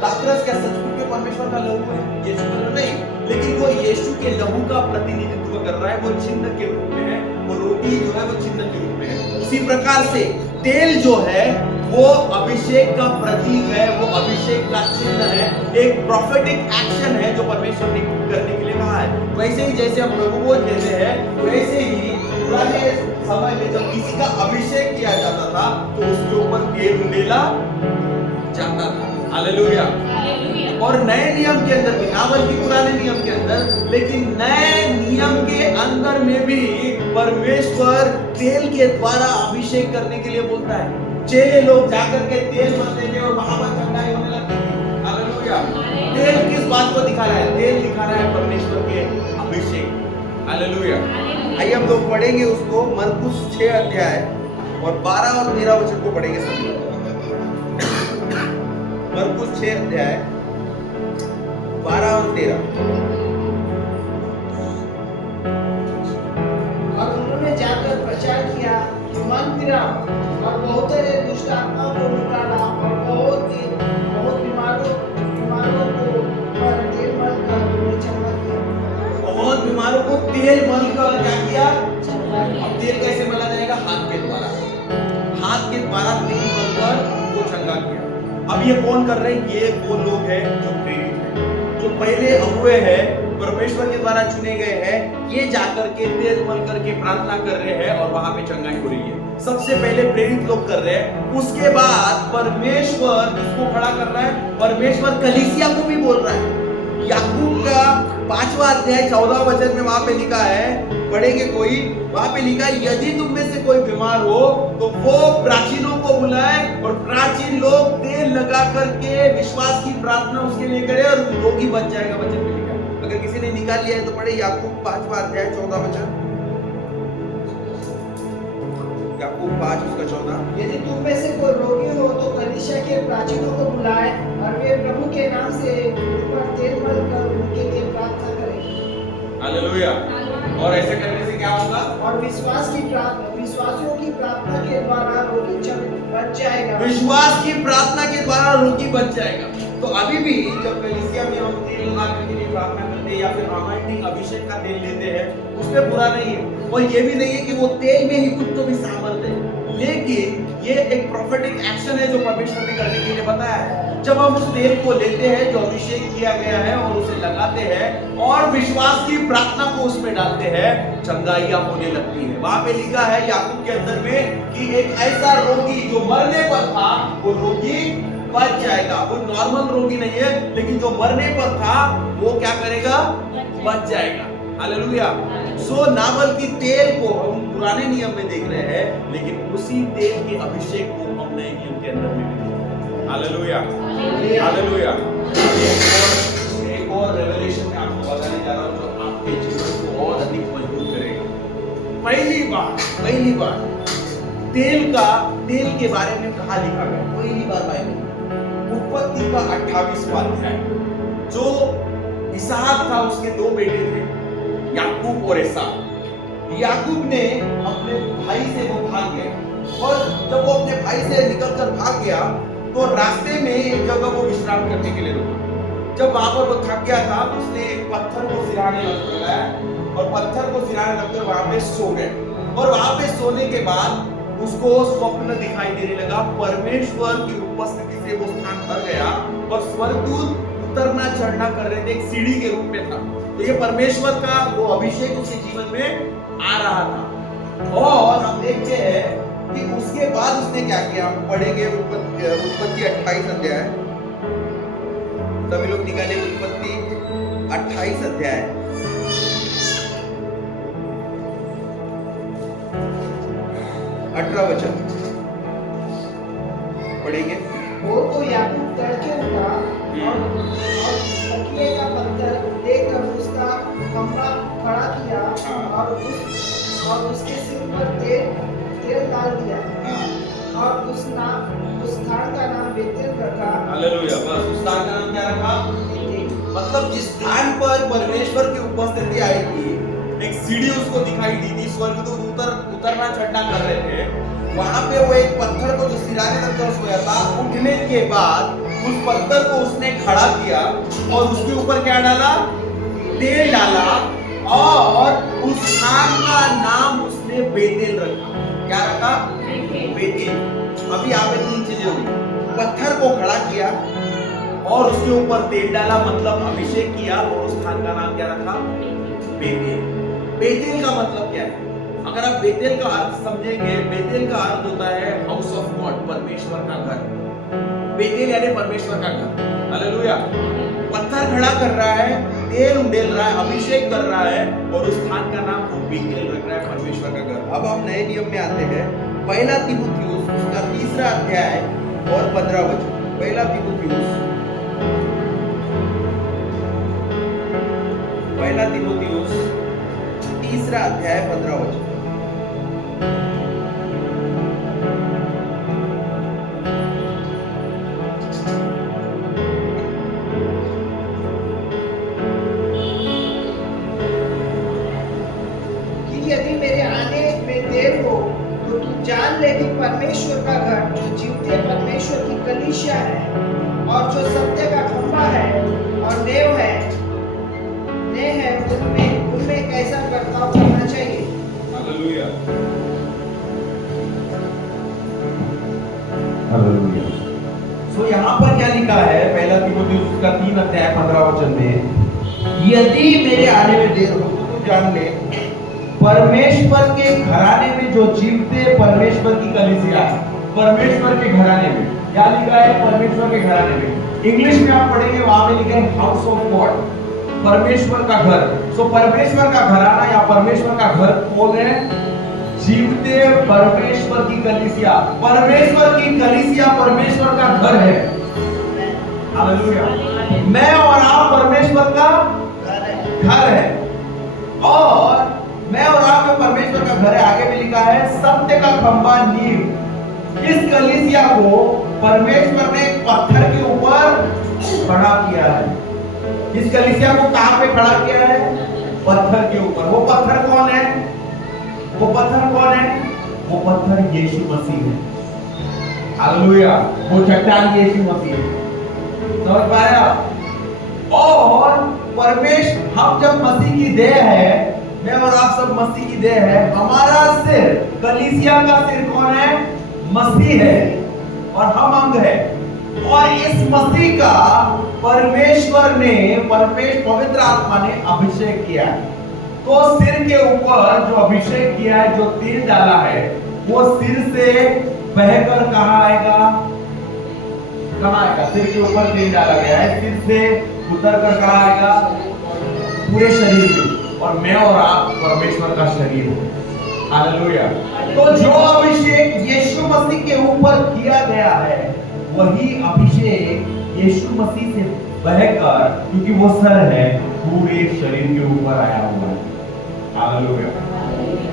दाखरस क्या सचमुच में परमेश्वर का लहू है? यीशु का लहू नहीं, लेकिन वो यीशु के लहू का प्रतिनिधित्व कर रहा है, वो चिन्ह के रूप में है। वो रोटी जो है वो चिन्ह के रूप में है। उसी प्रकार से तेल जो है वो अभिषेक का प्रतीक है, वो अभिषेक का चिन्ह है, एक प्रोफेटिक एक्शन है जो परमेश्वर ने करने के लिए कहा है। वैसे ही जैसे हम प्रभु भोज लेते हैं, वैसे ही पुराने समय में जब किसी का अभिषेक किया जाता था तो उसके ऊपर तेल उंडेला जाता था। हालेलुया। और नए नियम के अंदर भी, ना बल्कि पुराने नियम के अंदर, लेकिन नए नियम के अंदर में भी परमेश्वर तेल के द्वारा अभिषेक करने के लिए बोलता है। चेले लोग जाकर के तेल भरते थे और वहां पर चंगाई होने लगती थी। हालेलुया। तेल किस बात को दिखा रहा है? तेल दिखा रहा है परमेश्वर के अभिषेक। हालेलुया। आइए हम लोग पढ़ेंगे उसको, मरकुस 6 अध्याय और 12 और 13 वचन को पढ़ेंगे सभी। मरकुस 6 अध्याय 12 और 13। और उन्होंने जाकर प्रचार किया कि मन फिराओ और बहुत दुष्ट आत्माओं को निकाला और बहुत बीमारों को पर तेल मलकर उन्हें चंगा किया। बहुत बीमारों को तेल मलकर क्या किया? अब तेल कैसे मला जाएगा? हाथ के द्वारा। हाथ के द्वारा तेल मलकर उनको चंगा किया। अब ये कौन कर रहे हैं? ये वो लोग हैं जो प्रेरित हैं, जो पहले अगुए हैं, परमेश्वर के द्वारा चुने गए हैं। ये जाकर के तेल मल करके प्रार्थना कर रहे हैं और वहां पे चंगाई हो रही है। सबसे पहले प्रेरित लोग कर रहे हैं, उसके बाद परमेश्वर इसको खड़ा कर रहा है। परमेश्वर कलीसिया को भी बोल रहा है। याकूब का 5वां अध्याय 14 वचन में वहां पे लिखा है, पढ़ेंगे कोई? वहां पे लिखा है, यदि तुम में से कोई बीमार हो तो वो प्राचीनों को बुलाए और प्राचीन लोग तेल लगा करके विश्वास की प्रार्थना उसके लिए करे और रोगी बच जाएगा। वचन में लिखा है। अगर किसी ने निकाल लिया है तो पढ़े याकूब 5वां अध्याय 14 वचन। याकूब 5 उसका 14। यदि तुम में से कोई रोगी हो तो कलीसिया के प्राचीनों को बुलाए और वे प्रभु के नाम से उन पर तेल मलकर उनके लिए प्रार्थना करें। हालेलुया। और ऐसे करने से क्या होगा? और विश्वासियों की प्रार्थना के द्वारा रोगी बच जाएगा। विश्वास की प्रार्थना के द्वारा रोगी बच जाएगा। तो अभी भी जब कलीसिया में हम तेल लगा के लिए प्रार्थना करते हैं या फिर अनॉइंटिंग अभिषेक का तेल लेते हैं, उसमें बुरा नहीं है और ये भी नहीं है कि वो तेल में ही कुछ तो भी सामर्थ है, लेकिन ये एक प्रोफेटिक एक्शन है जो परमेश्वर ने करने के लिए बताया है। जब हम उस तेल को लेते हैं जो अभिषेक किया गया है और उसे लगाते हैं और विश्वास की प्रार्थना को उसमें डालते हैं, चंगाइयां होने लगती है। वहां पे लिखा है याकूब के अंदर में कि एक ऐसा रोगी जो मरने पर था वो रोगी बच जाएगा। वो नॉर्मल रोगी नहीं है, लेकिन जो मरने पर था वो क्या करेगा? बच जाएगा। हालेलुया। सो नावल की तेल को हम पुराने नियम में देख रहे हैं, लेकिन उसी तेल के अभिषेक को हम नए नियम के अंदर में भी देख रहे हैं। Hallelujah, hallelujah. एक और रेवलेशन में आपको बताने जा रहा हूं जो आपके जीवन को और अधिक मजबूत करेगा। पहली बार तेल के बारे में कहा लिखा गया? पहली बार बाइबल उत्पत्ति का 28वां अध्याय। जो इसहाक था उसके 2 बेटे थे, याकूब और एसाव। याकूब ने अपने भाई से वो भाग गया और जब वो अपने भाई से निकलकर भाग गया तो रास्ते में एक जगह वो विश्राम करने के लिए रुका। जब वहां पर वो थक गया था, उसने एक पत्थर को सिरहाने लगाया और पत्थर को सिरहाने लगकर वहां पे सो गए। और वहां पे सोने के बाद उसको स्वप्न दिखाई देने लगा। परमेश्वर की उपस्थिति से वो स्थान भर गया और स्वर्गदूत उतरना चढ़ना कर रहे थे, एक सीढ़ी के रूप में था। तो ये परमेश्वर का वो अभिषेक उसके जीवन में आ रहा था। और हम देखते हैं कि उसके बाद उसने क्या किया? हम पढ़ेंगे उत्पत्ति 28 अध्याय। सभी लोग निकाले उत्पत्ति 28 अध्याय 18 वचन पढ़ेंगे। वो तो याकूब तड़के उठा और तकिए का पत्थर लेकर उसका कमरा खड़ा किया और उसके सिर पर तेल डाल दिया और उस स्थान का नाम बेतेल रखा। हालेलुया। बस उस स्थान का नाम क्या रखा? मतलब जिस स्थान पर परमेश्वर की उपस्थिति आई थी, एक सीढ़ी उसको दिखाई दी थी, स्वर्गदूत उतरना चढ़ना कर रहे थे। वहां पे वो एक पत्थर को जो सिराने लगकर सोया था, उठने के बाद उस पत्थर को उसने खड़ा किया और उसके ऊपर क्या डाला? तेल डाला और उस स्थान का नाम उसने बेतेल रखा। क्या रखा? बेतेल। अभी यहाँ पे 3 चीजें हुई। पत्थर को खड़ा किया और उसके ऊपर तेल डाला, मतलब अभिषेक किया, और उस स्थान का नाम क्या रखा? बेतेल। बेतेल का मतलब क्या है? अगर आप बेतेल का अर्थ समझेंगे, बेतेल का अर्थ होता है हाउस ऑफ गॉड, परमेश्वर का घर। बेतेल यानी परमेश्वर का घर। हालेलुया। पत्थर खड़ा कर रहा है, तेल उंडेल रहा है, अभिषेक कर रहा है और उस स्थान का नाम वो बेतेल रख रहा है, परमेश्वर का घर। अब हम नए नियम में आते हैं। पहला तीमुथियुस उसका 3रा अध्याय और 15 वचन। पहला तीमुथियुस 3रा अध्याय 15 वचन। कि यदि मेरे आने में देर हो तो तू जान ले कि परमेश्वर का घर जो जीवते परमेश्वर की कलीसिया है और जो सत्य का खंभा है और नेव है उनमें कैसा बर्ताव करना चाहिए। Hallelujah, hallelujah. सो यहाँ पर क्या लिखा है, पहला तीमुथियुस उसका 3 अध्याय 15 वचन में, यदि मेरे आने में देर हो तो तू जान ले परमेश्वर के घराने में जो जीवते परमेश्वर की कलीसिया है। परमेश्वर के घराने में क्या लिखा है? परमेश्वर के घराने में। इंग्लिश में आप पढ़ेंगे वहां पे लिखा है हाउस ऑफ गॉड, परमेश्वर का घर। सो परमेश्वर का घराना या परमेश्वर का घर कौन है? जीवते परमेश्वर की कलीसिया। परमेश्वर की कलीसिया परमेश्वर का घर है। हालेलुया। मैं और आप परमेश्वर का घर है और मैं और आप में परमेश्वर का घर है। आगे भी लिखा है सत्य का खंभा नींव। इस कलीसिया को परमेश्वर ने पत्थर के ऊपर खड़ा किया है। इस कलीसिया को कहां पे खड़ा किया है? पत्थर के ऊपर। वो पत्थर कौन है? वो पत्थर कौन है? वो पत्थर यीशु मसीह है। हालेलुया। वो चट्टान यीशु मसीह है। समझ पाया? और परमेश्वर, हम जब मसीह की देह है, मैं और आप सब मसीह की देह है। हमारा सिर, कलीसिया का सिर कौन है? मसीह है और हम अंग है। और इस मसीह का परमेश्वर ने, पवित्र आत्मा ने अभिषेक किया है। तो सिर के ऊपर जो अभिषेक किया है, जो तेल डाला है, वो सिर से बहकर कहां आएगा? कहां आएगा? सिर के ऊपर तेल डाला गया है, सिर से उतर कर कहां आएगा? पूरे शरीर में। और मैं और आप परमेश्वर का शरीर है। हालेलुया। तो जो अभिषेक यीशु मसीह के ऊपर किया गया है, वही अभिषेक यीशु मसीह से बहकर, क्योंकि वो सर है, पूरे शरीर के ऊपर आया हुआ है। हालेलुया।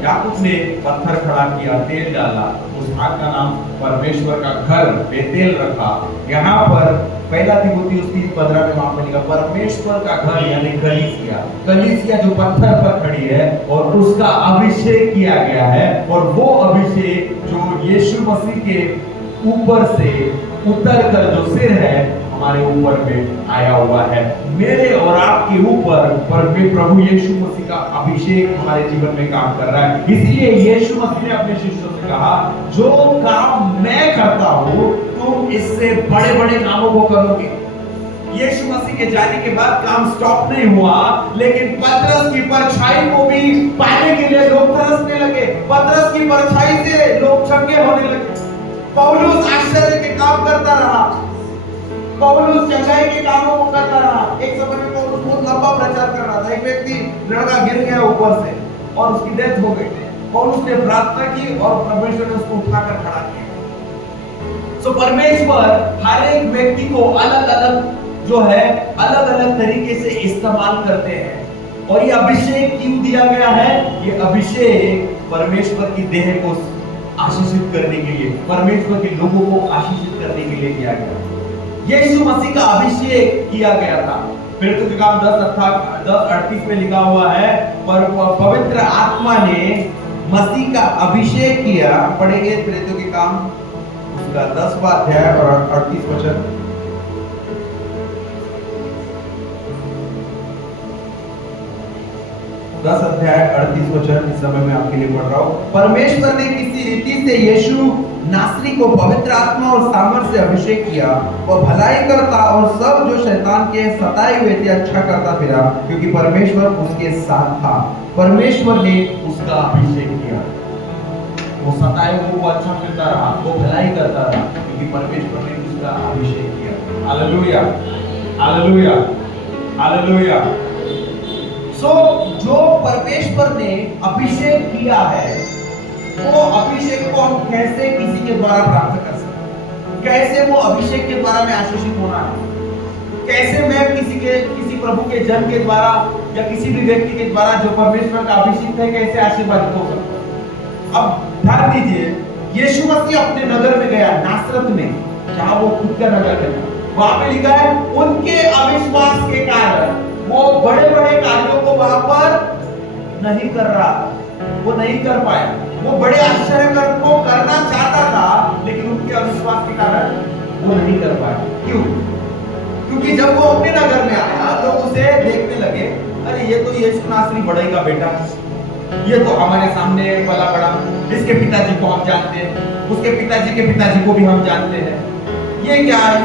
याकूब ने पत्थर खड़ा किया, तेल डाला, उस आग का नाम परमेश्वर का घर बेतेल रखा। यहाँ पर पहला तीमुथियुस 3:15 में वहां पे लिखा परमेश्वर का घर यानी कलीसिया। कलीसिया जो पत्थर पर खड़ी है और उसका अभिषेक किया गया है। और वो अभिषेक जो यीशु मसीह के ऊपर से उतर कर जो सिर है हमारे ऊपर में आया हुआ है। मेरे और आपके ऊपर प्रभु यीशु मसीह का अभिषेक हमारे जीवन में काम कर रहा है। इसलिए यीशु मसीह ने अपने शिष्यों से कहा, जो काम मैं करता हूं तुम इससे बड़े बड़े कामों को करोगे। यीशु मसीह के जाने के बाद काम स्टॉप नहीं हुआ, लेकिन पतरस की परछाई को भी पाने के लिए लोग तरसने लगे। पतरस की परछाई से लोग चंगे होने लगे। पौलुस आश्चर्य के काम करता रहा, पौलुस चंगाई के कामों को करता रहा। एक समय में पौलुस बहुत लंबा प्रचार कर रहा था। एक व्यक्ति लड़का गिर गया ऊपर से और उसकी डेथ हो गई। पौलुस ने प्रार्थना की और परमेश्वर ने उसको उठाकर खड़ा किया। सो परमेश्वर हर एक व्यक्ति को अलग अलग जो है अलग अलग तरीके से इस्तेमाल करते हैं। और ये अभिषेक क्यों दिया गया है? ये अभिषेक परमेश्वर की देह को आशीषित करने के लिए, परमेश्वर के लोगों को आशीषित करने के लिए किया गया। यीशु मसीह का अभिषेक किया गया था। प्रेरितों के काम 10:38 में लिखा हुआ है, पर पवित्र आत्मा ने मसीह का अभिषेक किया। पढ़ेंगे प्रेरितों के काम उसका 10वां अध्याय और 38 वचन। 10 अध्याय 38 वचन इस समय मैं आपके लिए पढ़ रहा हूँ। परमेश्वर ने किसी रीति से यीशु नासरी को पवित्र आत्मा और सामर्थ से अभिषेक किया। वह भलाई करता और सब जो शैतान के सताए हुए थे अच्छा करता फिरा, क्योंकि परमेश्वर उसके साथ था। परमेश्वर ने उसका अभिषेक किया। वो सताए हुए को अच्छा फिरता रहा, वो भलाई करता रहा, क्योंकि परमेश्वर ने उसका अभिषेक किया। Hallelujah, hallelujah, hallelujah. सो जो परमेश्वर ने अभिषेक किया है, वो अभिषेक को हम कैसे किसी के द्वारा प्राप्त कर सकते हैं? कैसे वो अभिषेक के द्वारा मैं आशीषित होना है? कैसे मैं किसी प्रभु के जन के द्वारा या किसी भी व्यक्ति के द्वारा जो परमेश्वर का अभिषेक है, कैसे आशीर्वादित हो सकता है? अब ध्यान दीजिए, यीशु मसीह अपने नगर में गया, नासरत में, जहां वो खुद का नगर है। वहां पे लिखा है उनके अविश्वास के कारण वो बड़े बड़े कार्यों को वहां पर नहीं कर रहा था, वो नहीं कर पाया। वो बड़े आश्चर्य को करना चाहता था, लेकिन उनके अविश्वास के कारण वो नहीं कर पाया। क्यों? क्योंकि जब वो अपने नगर में आया, लोग उसे देखने लगे, अरे ये तो यीशु नासरी बड़े का बेटा, ये तो हमारे सामने पला बड़ा, इसके पिताजी को हम जानते हैं, उसके पिताजी के पिताजी को भी हम जानते हैं,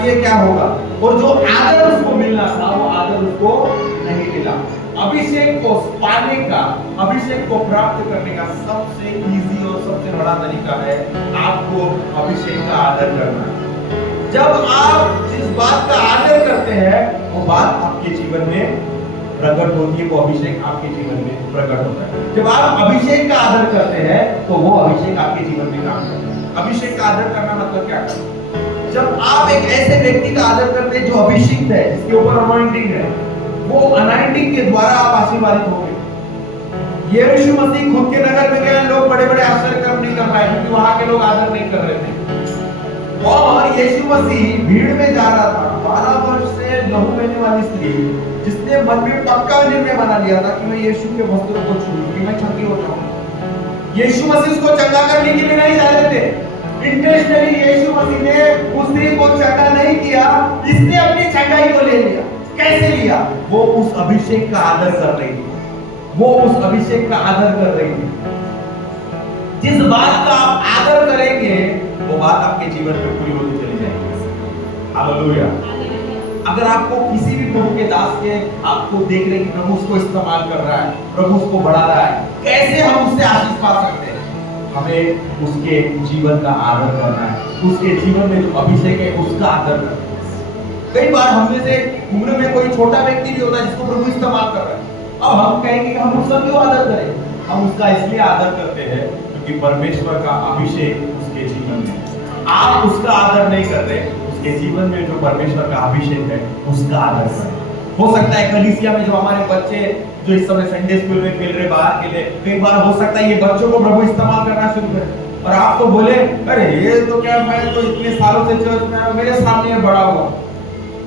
ये क्या होगा। और जो आदर उसको मिलना था, वो आदर उसको नहीं मिला। अभिषेक को पाने का, अभिषेक को प्राप्त करने का सबसे इजी और सबसे बड़ा तरीका है आपको अभिषेक का आदर करना। जब आप जिस बात का आदर करते हैं, वो बात आपके जीवन में प्रकट होती है, वो अभिषेक आपके जीवन में प्रकट होता है। जब आप अभिषेक का आदर करते हैं, तो वो अभिषेक आपके जीवन में काम करता है। अभिषेक का आदर करना मतलब क्या है? जब आप एक ऐसे व्यक्ति का आदर करते हैं जो अभिषिक्त है, जिसके ऊपर अनॉइंटिंग है, वो अनॉइंटिंग के द्वारा आप आशीर्वादित होंगे। यीशु मसीह खुद के नगर में गए, लोग बड़े-बड़े आश्चर्य कर्म नहीं कर पाए, क्योंकि वहां के लोग आदर नहीं कर रहे थे। और यीशु मसीह भीड़ में जा रहा था, 12 वर्ष से लहू बहने वाली स्त्री, जिसने मन में पक्का निर्णय बना लिया था कि मैं यीशु के वस्त्रों को छूऊं, कि मैं चंगी हो जाऊंगा। यीशु मसीह उसको चंगा करने के लिए नहीं जा रहे थे। इंटेंशनली यीशु मसीह ने उस स्त्री को चंगा नहीं किया, इसने अपनी चंगाई को ले लिया। कैसे लिया? वो उस अभिषेक का आदर कर रही थी, वो उस अभिषेक का आदर कर रही थी। जिस बात का आप आदर करेंगे, वो बात आपके जीवन में पूरी होती चली जाएगी। हालेलुया। अगर आपको किसी भी प्रभु के दास के आपको देख रहे कि प्रभु उसको इस्तेमाल कर रहा है, प्रभु उसको बढ़ा रहा है, कैसे हम उससे आशीष पा सकते हैं? हमें उसके जीवन का आदर करना है, उसके जीवन में जो अभिषेक है उसका आदर करना है। कई बार हम में से उम्र में कोई छोटा व्यक्ति भी होता है जिसको प्रभु इस्तेमाल कर रहा है, अब हम कहेंगे कि हम उसका क्यों आदर करें? हम उसका इसलिए आदर करते हैं क्योंकि परमेश्वर का अभिषेक उसके जीवन में है। आप उसका आदर नहीं कर रहे, उसके जीवन में जो परमेश्वर का अभिषेक है उसका आदर करें। हो सकता है कलीसिया में जो हमारे बच्चे जो इस समय संडे स्कूल में खेल रहे, बाहर खेले, कई बार हो सकता है ये बच्चों को प्रभु इस्तेमाल करना शुरू करे, और आप तो बोले अरे ये तो क्या, मैं तो इतने सालों से चर्च में, मेरे सामने बड़ा हुआ,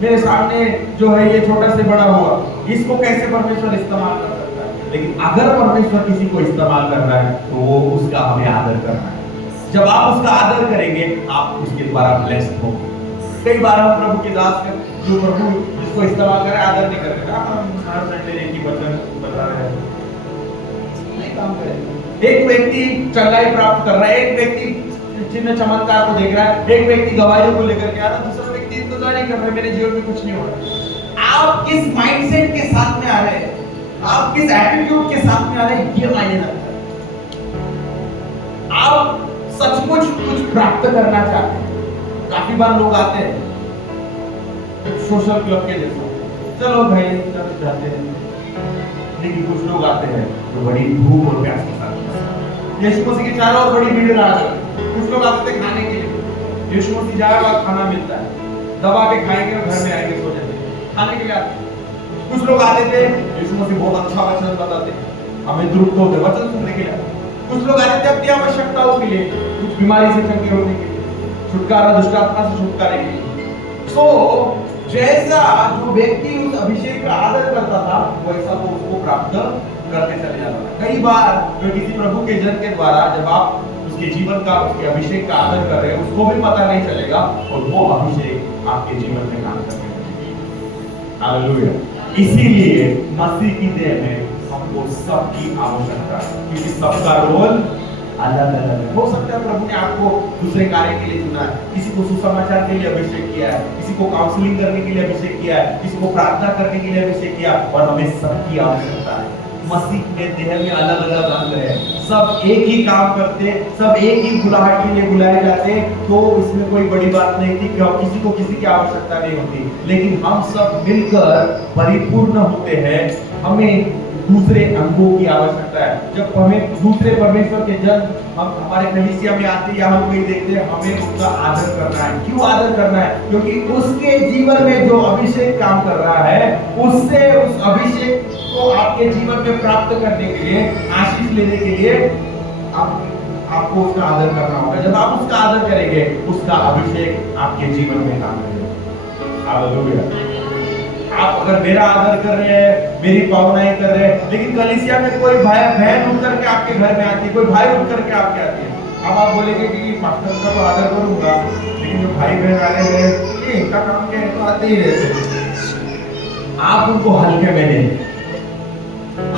मेरे सामने जो है ये छोटा से बड़ा हुआ, इसको कैसे परमेश्वर इस्तेमाल कर सकता है? लेकिन अगर परमेश्वर किसी को इस्तेमाल कर रहा है तो वो उसका हमें आदर करना है। जब आप उसका आदर करेंगे, आप उसके द्वारा ब्लेस्ड होंगे। कई बार हम प्रभु के दास के जो प्रभु जिसको इस्तेमाल कर रहे आदर नहीं कर रहे, हम हर संडे एक ही वचन बता रहे हैं, नहीं काम करेगा। एक व्यक्ति चंगाई प्राप्त कर रहा है, एक व्यक्ति चिन्ह चमत्कार को देख रहा है, एक व्यक्ति गवाहियों को लेकर के आ रहा है, दूसरा व्यक्ति इंतजार नहीं कर रहा है, मेरे जीवन में कुछ नहीं हो रहा। आप किस माइंडसेट के साथ में आ रहे हैं, आप किस एटीट्यूड के साथ में आ रहे हैं, ये मायने रखता है। आप सचमुच कुछ प्राप्त करना चाहते हैं। काफी बार लोग आते हैं सोशल क्लब के जैसे, चलो भाई चर्च जाते हैं, लेकिन कुछ लोग आते हैं जो बड़ी भूख और प्यास के साथ, यीशु मसीह के चारों ओर बड़ी भीड़ रहा है। कुछ लोग आते थे खाने के लिए, यीशु मसीह जाएगा खाना मिलता है, दबा के खाएंगे और घर में आएंगे सो जाते हैं, खाने के लिए आते। कुछ लोग आते थे, यीशु मसीह बहुत अच्छा वचन बताते, हमें तृप्त होते वचन सुनने के लिए। कुछ लोग आते थे अपनी आवश्यकताओं के लिए, कुछ बीमारी से चंगे होने के लिए, छुटकारा दुष्ट आत्मा से छुटकारे के लिए। सो जैसा जो व्यक्ति उस अभिषेक का आदर करता था, वैसा वो उसको प्राप्त करते चले जाता था। कई बार जो किसी प्रभु के जन के द्वारा जब आप उसके जीवन का, उसके अभिषेक का आदर कर रहे हैं, उसको भी पता नहीं चलेगा और वो अभिषेक आपके जीवन में काम करेगा। हालेलुया। इसीलिए मसीह की देह में हमको सबकी आवश्यकता है, क्योंकि सबका रोल अलग अलग है। हो सकता है प्रभु ने आपको दूसरे कार्य के लिए चुना है, किसी को सुसमाचार के लिए अभिषेक किया है, किसी को काउंसलिंग करने के लिए अभिषेक किया है, किसी को प्रार्थना करने के लिए अभिषेक किया, और हमें सबकी आवश्यकता है। मसीह में देह में अलग अलग अंग है, सब एक ही काम करते, सब एक ही बुलाहट के लिए बुलाए जाते, तो इसमें कोई बड़ी बात नहीं थी कि किसी को किसी की आवश्यकता नहीं होती। लेकिन हम सब मिलकर परिपूर्ण होते हैं, हमें दूसरे अंगों की आवश्यकता है। जब हमें दूसरे परमेश्वर के जन हम हमारे कलीसिया में आते या हम कोई देखते हैं, हमें उनका आदर करना है। क्यों आदर करना है? क्योंकि उसके जीवन में जो अभिषेक काम कर रहा है, उससे उस अभिषेक को आपके जीवन में प्राप्त करने के लिए, आशीष लेने के लिए आपको उसका आदर करना होगा। जब आप उसका आदर करेंगे, उसका अभिषेक आपके जीवन में काम करेगा। हालेलुया। आप अगर मेरा आदर कर रहे हैं, मेरी पावनाएं कर रहे हैं, लेकिन कलीसिया में कोई भाई बहन उठ करके आपके घर में आती है, कोई भाई उठ करके आपके आती है, अब आप बोलेंगे कि पास्टर का तो आदर करूंगा, लेकिन जो भाई बहन आ रहे हैं ये इनका काम क्या है, तो आते ही रहते। आप उनको हल्के में लें।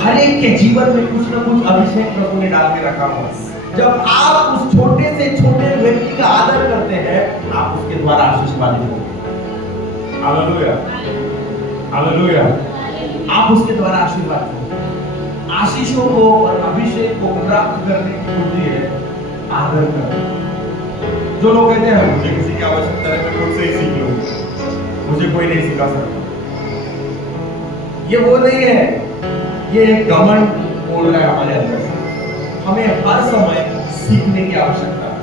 हर एक के जीवन में कुछ ना कुछ अभिषेक प्रभु ने डाल के रखा हुआ है। जब आप उस छोटे से छोटे व्यक्ति का आदर करते हैं, आप उसके द्वारा आशीष पाने होंगे। Hallelujah, hallelujah. आप उसके द्वारा आशीर्वाद होंगे। आशीषों को और अभिषेक को प्राप्त करने की बुद्धि है आदर करना। जो लोग कहते हैं मुझे किसी की आवश्यकता है, मैं खुद से ही सीख लूं, मुझे कोई नहीं सिखा सकता, ये वो नहीं है, ये घमंड बोल रहा है हमारे अंदर से। हमें हर समय सीखने की आवश्यकता है।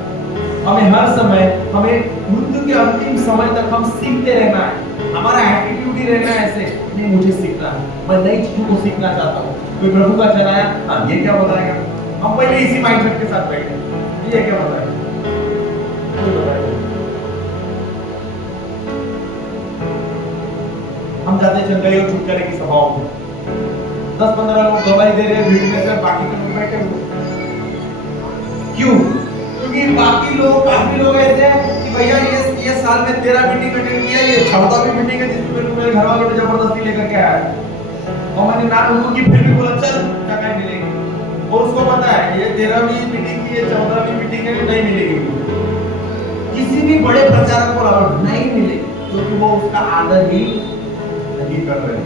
हमें हर समय, हमें मृत्यु के अंतिम समय तक हम सीखते रहना है। हमारा एटीट्यूड ही रहना है ऐसे, नहीं मुझे सीखना है, मैं नई चीजों को सीखना चाहता हूँ। कोई प्रभु का चलाया, हाँ ये क्या बताएगा, हम पहले इसी माइंडसेट के साथ बैठे, ये क्या बताएगा, कोई बताएगा। हम जाते चल गए और छुटकारे की सभाओं में 10-15 लोग गवाही दे रहे हैं भीड़ में से, बाकी के लोग बैठे हुए। क्यों? क्योंकि बाकी लोग, काफी लोग ऐसे हैं कि भैया ये साल में 13 मीटिंग अटेंड किया, ये 14वीं मीटिंग है जिसमें मेरे घर वालों ने जबरदस्ती लेकर के आया है, और मैंने ना उनको की फिर भी बोला चल क्या मिलेगी, और उसको पता है ये 13वीं मीटिंग की, ये 14वीं मीटिंग है, नहीं मिलेगी। किसी भी बड़े प्रचारक को नहीं मिले, क्योंकि वो उसका आदर ही नहीं कर रहे।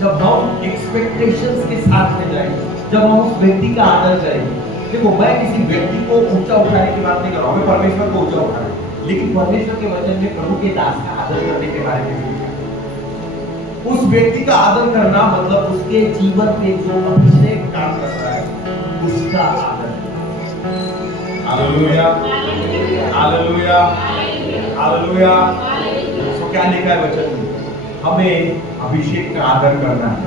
जब हम एक्सपेक्टेशंस के साथ में जाएंगे, जब हम उस व्यक्ति का आदर करेंगे, देखो मैं किसी व्यक्ति को ऊंचा उठाने की बात नहीं कर रहा हूं, मैं परमेश्वर को ऊंचा उठा रहा हूं, लेकिन परमेश्वर के वचन में प्रभु के दास का आदर करने के बारे में लिखा है। उस व्यक्ति का आदर करना मतलब उसके जीवन में जो अभिषेक काम कर रहा है उसका आदर। Hallelujah, hallelujah, hallelujah. तो क्या लिखा है वचन में? हमें अभिषेक का आदर करना है।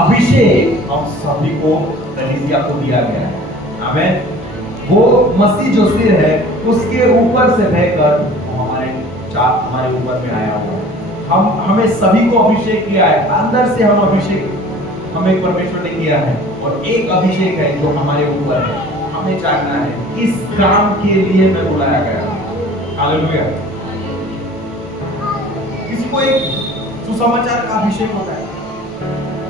अभिषेक हम सभी को कलीसिया को दिया गया है। आमेन। वो मसीह जो सिर है उसके ऊपर से बहकर हमारे ऊपर में आया हुआ। हमें सभी को अभिषेक किया है, अंदर से हम अभिषेक हमें परमेश्वर ने किया है, और एक अभिषेक है जो हमारे ऊपर है। हमें जानना है इस काम के लिए मैं बुलाया गया। हालेलुया। किसी को एक सुसमाचार का अभिषेक होता है,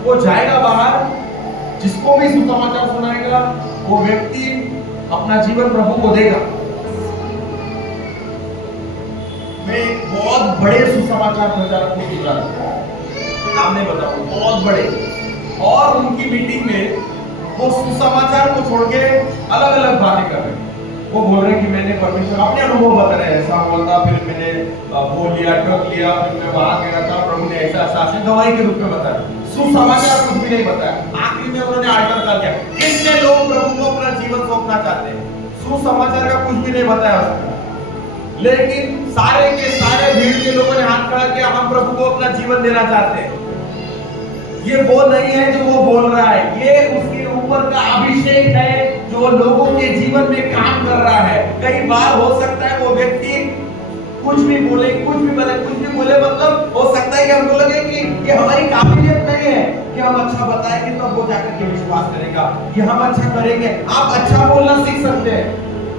वो जाएगा बाहर, जिसको भी सुसमाचार सुनाएगा वो व्यक्ति अपना जीवन प्रभु को देगा। मैं एक बहुत बड़े सुसमाचार प्रचारक को सुन रहा था, नाम नहीं बताऊं, बहुत बड़े, और उनकी मीटिंग में वो सुसमाचार को छोड़ के अलग अलग बातें कर रहे हैं। वो बोल रहे हैं कि मैंने परमेश्वर, अपने अनुभव बता रहे हैं, ऐसा हुआ था, फिर मैंने वो लिया, ट्रक लिया, फिर मैं वहां गया था, प्रभु ने ऐसा ऐसा गवाही के रूप में बताया। सुसमाचार कुछ भी नहीं बताया। आखिरी में उन्होंने आल्टर कर दिया। कितने लोग प्रभु को अपना जीवन सौंपना चाहते हैं, सुसमाचार का कुछ भी नहीं बताया उसने, लेकिन सारे के सारे भीड़ के लोगों ने हाथ खड़ा किया, हम प्रभु को अपना जीवन देना चाहते हैं। ये वो नहीं है जो वो बोल रहा है, ये उसके ऊपर का अभिषेक है जो लोगों के जीवन में काम कर रहा है। कई बार हो सकता है वो व्यक्ति कुछ भी बोले, कुछ भी बोले, मतलब हो सकता है कि हमको लगे कि ये हमारी काबिलियत नहीं है कि हम अच्छा बताएंगे तो वो जाकर के विश्वास करेगा कि हम अच्छा करेंगे। आप अच्छा बोलना सीख सकते हैं,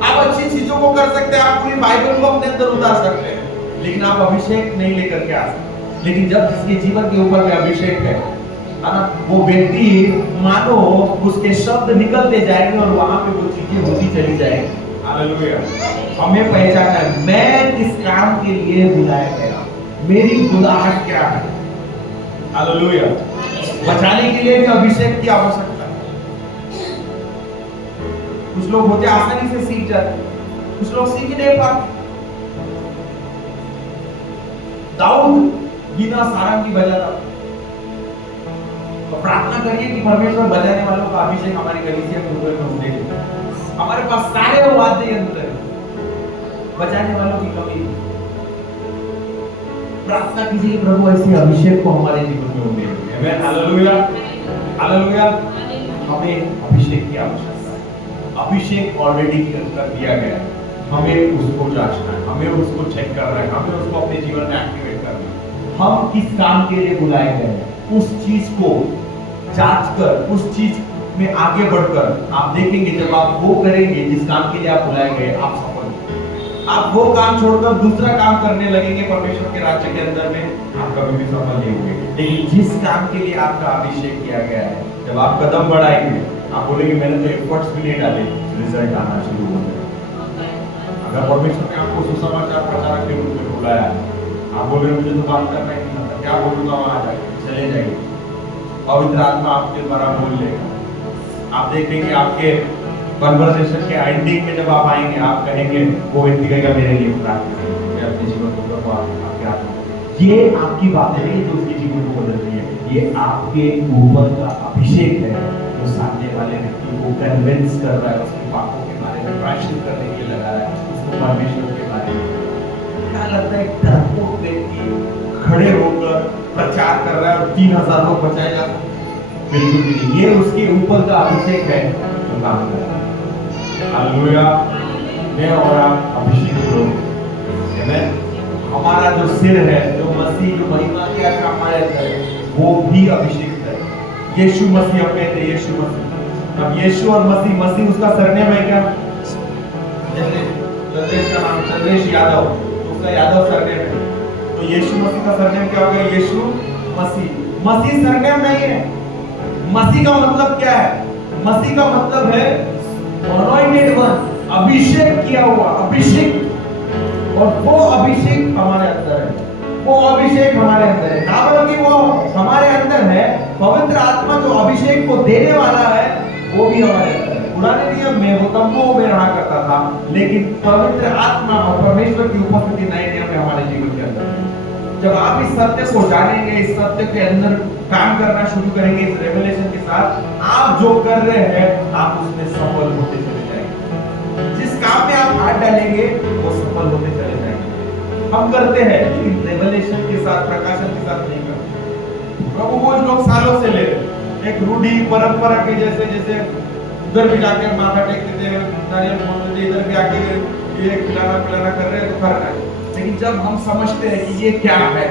आप अच्छी चीजों को कर सकते हैं, आप पूरी बाइबल को अपने अंदर उतार सकते हैं, लेकिन आप अभिषेक नहीं लेकर के आ सकते। लेकिन जब जिसके जीवन के ऊपर में अभिषेक है ना, वो व्यक्ति मानो उसके शब्द निकलते जाएंगे और वहां पे वो चीजें होती चली जाएंगी। हालेलुया। हमें पहचानना है मैं किस काम के लिए बुलाया गया, मेरी बुलाहट क्या है। हालेलुया। बचाने के लिए भी अभिषेक की आवश्यकता है। कुछ लोग होते आसानी से सीख जाते, कुछ लोग सीख ही नहीं पाते। दाऊद बिना सारंगी बजा रहा, तो प्रार्थना करिए कि परमेश्वर बजाने वालों का अभिषेक हमारी कलीसिया के ऊपर में दे। हमारे पास सारे वाद्य यंत्र हैं, बजाने वालों की कमी नहीं। प्रार्थना कीजिए प्रभु ऐसे अभिषेक को हमारे जीवन में दे। आमेन। Hallelujah, hallelujah. हमें अभिषेक की आवश्यकता है। अभिषेक ऑलरेडी कर दिया गया, हमें उसको जांचना है, हमें उसको चेक करना है, हमें उसको अपने जीवन में एक्टिवेट करना है। हम किस काम के लिए बुलाए गए हैं, उस चीज को जांच कर, उस चीज में आगे बढ़कर आप देखेंगे जब आप वो करेंगे जिस काम के लिए आप बुलाए गए, आप सफल होंगे। आप वो काम छोड़कर दूसरा काम करने लगेंगे परमेश्वर के राज्य के अंदर में, आप कभी भी सफल नहीं होंगे। लेकिन जिस काम के लिए आपका अभिषेक किया गया है, जब आप कदम बढ़ाएंगे, आप बोलेंगे मैंने तो एफर्ट्स भी नहीं डाले, रिजल्ट आना शुरू हो जाएगा। अगर परमेश्वर ने आपको सुसमाचार प्रचारक के रूप में बुलाया है, आप बोल रहे मुझे तो काम करना ही नहीं आता, क्या बोलूंगा, वहां जाके चले जाइए, पवित्र आत्मा आपके द्वारा बोल लेगा। आप देखेंगे आपके कन्वर्सेशन के एंडिंग में जब आप आएंगे, आप कहेंगे, वो व्यक्ति कहेगा मेरे लिए प्रार्थना करें, मैं अपने जीवन को प्रभु आपके हाथ में। ये आपकी बात नहीं जो उसके जीवन को बदल रही है, ये आपके ऊपर का अभिषेक है जो सामने वाले व्यक्ति को कन्विंस कर रहा है, उसके पापों के बारे में प्रायश्चित करने के लिए लगा रहा है, उसको परमेश्वर के बारे में। क्या लगता है डरपोक व्यक्ति खड़े होकर प्रचार कर रहा है और 3000 लोग बचाए जा सकते? बिल्कुल नहीं, ये उसके ऊपर का अभिषेक है जो काम कर रहा है। हालेलुया। मैं और आप अभिषेक लोग, आमेन। हमारा जो सिर है, जो मसीह, जो महिमा के हमारे अंदर है, वो भी अभिषेक है। यीशु मसीह हम कहते हैं, यीशु मसीह। अब यीशु और मसीह, मसीह उसका सरनेम है क्या? जैसे चंद्रेश का नाम चंद्रेश यादव, तो उसका यादव सरनेम है, तो यीशु मसीह का सरनेम क्या होगा? यीशु मसीह। मसीह सरनेम नहीं है। मसीह का मतलब क्या है? मसीह का मतलब है अनॉइंटेड वन, अभिषेक किया हुआ, अभिषेक। और वो अभिषेक हमारे अंदर है, वो अभिषेक हमारे अंदर है। ना बल्कि वो हमारे अंदर है, पवित्र आत्मा जो अभिषेक को देने वाला है, वो भी हमारे अंदर है। पुराने नियम में वो तंबुओं में रहा करता था, लेकिन पवित्र आत्मा और परमेश्वर की उपस्थिति नए नियम में हमारे जीवन के अंदर है। जब आप इस सत्य को जानेंगे, इस सत्य के अंदर काम करना शुरू करेंगे, इस रेवलेशन के साथ, आप जो कर रहे हैं, आप उसमें सफल होते चले जाएंगे। जिस काम में आप हाथ डालेंगे, वो सफल होते चले जाएंगे। हम करते हैं, लेकिन रेवलेशन के साथ, प्रकाशन के साथ नहीं करते। प्रभु वो लोग सालों से ले रहे, एक रूढ़ी परंपरा के जैसे, जैसे उधर भी जाके माथा टेक देते हैं, नारियल फोड़ देते हैं, इधर भी आके ये खिलाना पिलाना कर रहे हैं, तो करना है। लेकिन जब हम समझते हैं कि ये क्या है,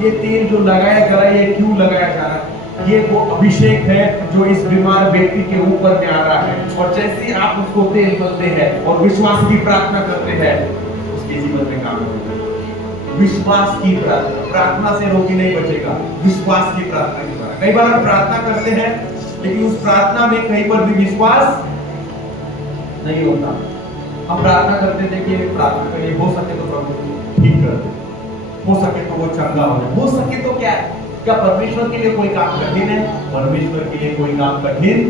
ये तेल जो लगाया जा रहा है, ये क्यों लगाया जा रहा है, ये वो अभिषेक है जो इस बीमार व्यक्ति के ऊपर में आ रहा है, और जैसे ही आप उसको तेल मलते हैं और विश्वास की प्रार्थना करते हैं, उसके जीवन में काम होगा। विश्वास की प्रार्थना, प्रार्थना से रोगी नहीं बचेगा, विश्वास की प्रार्थना के द्वारा। कई बार हम प्रार्थना करते हैं, लेकिन उस प्रार्थना में कहीं पर भी विश्वास नहीं होता। हम प्रार्थना करते थे कि प्रार्थना करिए, हो सके तो प्रभु ठीक कर दे, हो सके तो वो चंगा हो जाए, हो सके तो क्या है? क्या परमेश्वर के लिए कोई काम कठिन है? परमेश्वर के लिए कोई काम कठिन?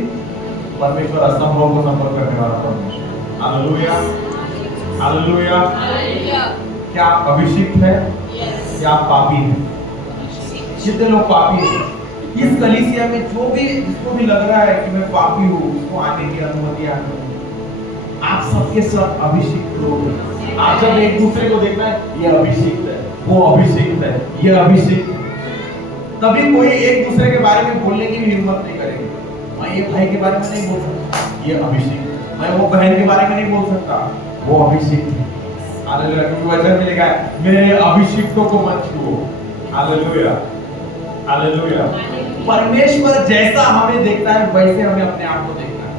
परमेश्वर असंभव को संभव करने वाला परमेश्वर। Hallelujah, hallelujah. क्या आप अभिषिक्त है या आप पापी हैं? कितने लोग पापी हैं? इस कलीसिया में जो भी, जिसको भी लग रहा है कि मैं पापी हूँ, उसको आने की अनुमति है। आप सबके सब अभिषिक्त लोग हैं। आप जब एक दूसरे को देखना है, ये अभिषिक्त है, वो अभिषिक्त है, ये अभिषिक्त, तभी कोई एक दूसरे के बारे में बोलने की भी हिम्मत नहीं करेगी। मैं ये भाई के बारे में नहीं बोल सकता, ये अभिषिक्त। मैं वो बहन के बारे में नहीं बोल सकता, वो अभिषिक्त है। हालेलुया। क्योंकि वचन में लिखा है, मेरे अभिषिक्तों को मत छुओ। Hallelujah, hallelujah. परमेश्वर जैसा हमें देखता है, वैसे हमें अपने आप को देखना है।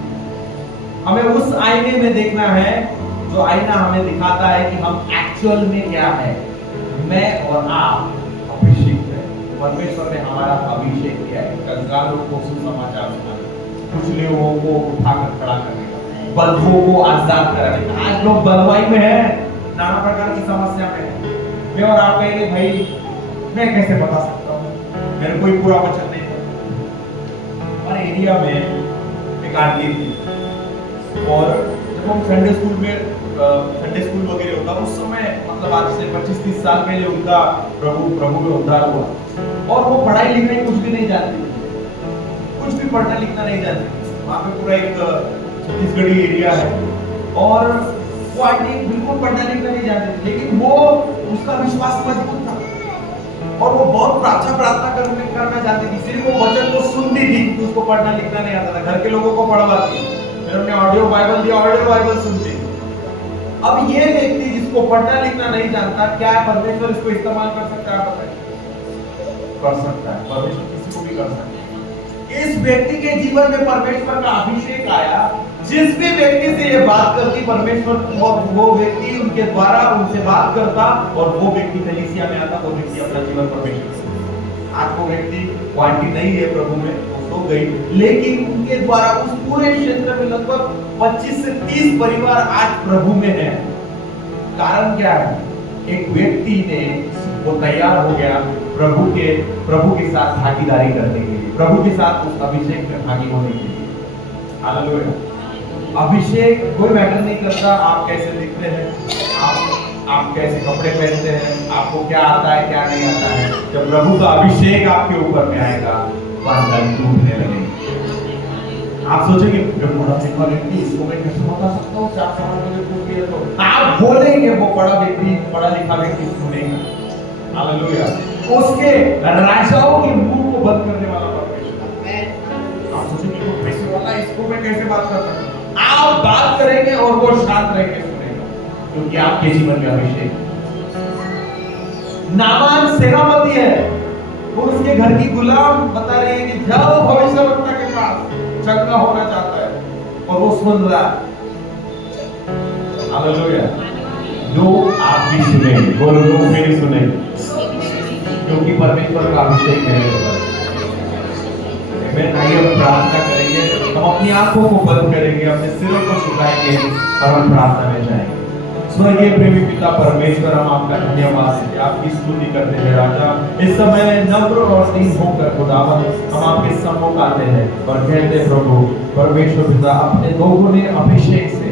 हमें उस आईने में देखना है जो आईना हमें दिखाता है कि हम एक्चुअल में क्या है। मैं और आप अभिषेक है, परमेश्वर ने हमारा अभिषेक किया है कंगालों को सुसमाचार सुनाने, कुछ लोगों को उठाकर खड़ा करने का, बंधुओं को आजाद कराने का। आज लोग बंधुआई में है, नाना प्रकार की समस्या में है। मैं और आप कहेंगे, भाई मैं कैसे बता सकता हूँ, मेरे कोई पूरा वचन नहीं था। हमारे एरिया में एक आंटी थी, और जब हम संडे स्कूल में संडे स्कूल वगैरह होता, उस समय मतलब आज से 25-30 साल पहले उनका प्रभु में उद्धार हुआ, और वो पढ़ाई लिखाई कुछ भी नहीं जानती, कुछ भी पढ़ना लिखना नहीं जानती। वहाँ पे पूरा एक छत्तीसगढ़ी एरिया है, और वो आंटी बिल्कुल पढ़ना लिखना नहीं जानती, लेकिन वो उसका विश्वास मजबूत था, और वो बहुत अच्छा प्रार्थना करना चाहती थी। सिर्फ वो वचन को सुनती थी, उसको पढ़ना लिखना नहीं आता था। घर के लोगों को पढ़वाती, फिर उन्हें ऑडियो बाइबल दिया, ऑडियो बाइबल सुनती। अब ये व्यक्ति जिसको पढ़ना लिखना नहीं जानता, क्या परमेश्वर इसको इस्तेमाल कर सकता है? बताइए। कर सकता है, परमेश्वर किसी को भी कर सकता है। इस व्यक्ति के जीवन में परमेश्वर का अभिषेक आया। जिस भी व्यक्ति से ये बात करती परमेश्वर, वो व्यक्ति उनके द्वारा उनसे बात करता और वो व्यक्ति कलीसिया में आता, वो व्यक्ति अपना जीवन परमेश्वर से। आज वो व्यक्ति क्वांटी नहीं है प्रभु में, वो सो गई, लेकिन उनके द्वारा उस पूरे क्षेत्र में लगभग 25 से 30 परिवार आज प्रभु में है। कारण क्या है? एक व्यक्ति ने वो तैयार हो गया प्रभु के साथ भागीदारी करने के लिए, प्रभु के साथ उस अभिषेक में भागी होने के लिए। हालेलुया। अभिषेक कोई मैटर नहीं करता आप कैसे दिखते हैं, आप कैसे कपड़े पहनते हैं, आपको क्या आता है क्या नहीं आता है। जब प्रभु का अभिषेक आपके ऊपर में आएगा, बंधन टूटने लगेंगे। आप सोचेंगे इसको मैं कैसे बता सकता हूँ, 4 साल मुझे कुछ किया तो आप बोलेंगे, वो पढ़ा लिखा व्यक्ति सुनेगा। हालेलुया। उसके राजाओं के मुंह को बंद करने वाला परमेश्वर। आप सोचेंगे वो पैसे वाला, इसको मैं कैसे बात कर सकता हूँ। आप बात करेंगे और वो शांत रह के सुनेगा, क्योंकि आपके जीवन में अभिषेक। नामान सेनापति है और उसके घर की गुलाम बता रही है कि जाओ भविष्यवक्ता के पास, चंगा होना चाहता है, और वो सुन रहा है। हालेलुया। लोग आप भी सुने, बोलो लोग मेरी सुने, क्योंकि परमेश्वर का अभिषेक मेरे ऊपर है। आइए हम प्रार्थना करेंगे, हम अपनी आंखों को बंद करेंगे, अपने सिरों को झुकाएंगे और हम प्रार्थना में जाएंगे। स्वर्गीय प्रेमी पिता परमेश्वर, हम आपका धन्यवाद देते हैं, आपकी स्तुति करते हैं राजा। इस समय नम्र और दीन होकर खुदावन हम आपके सम्मुख आते हैं और कहते हैं प्रभु परमेश्वर पिता, अपने दोगुने अभिषेक से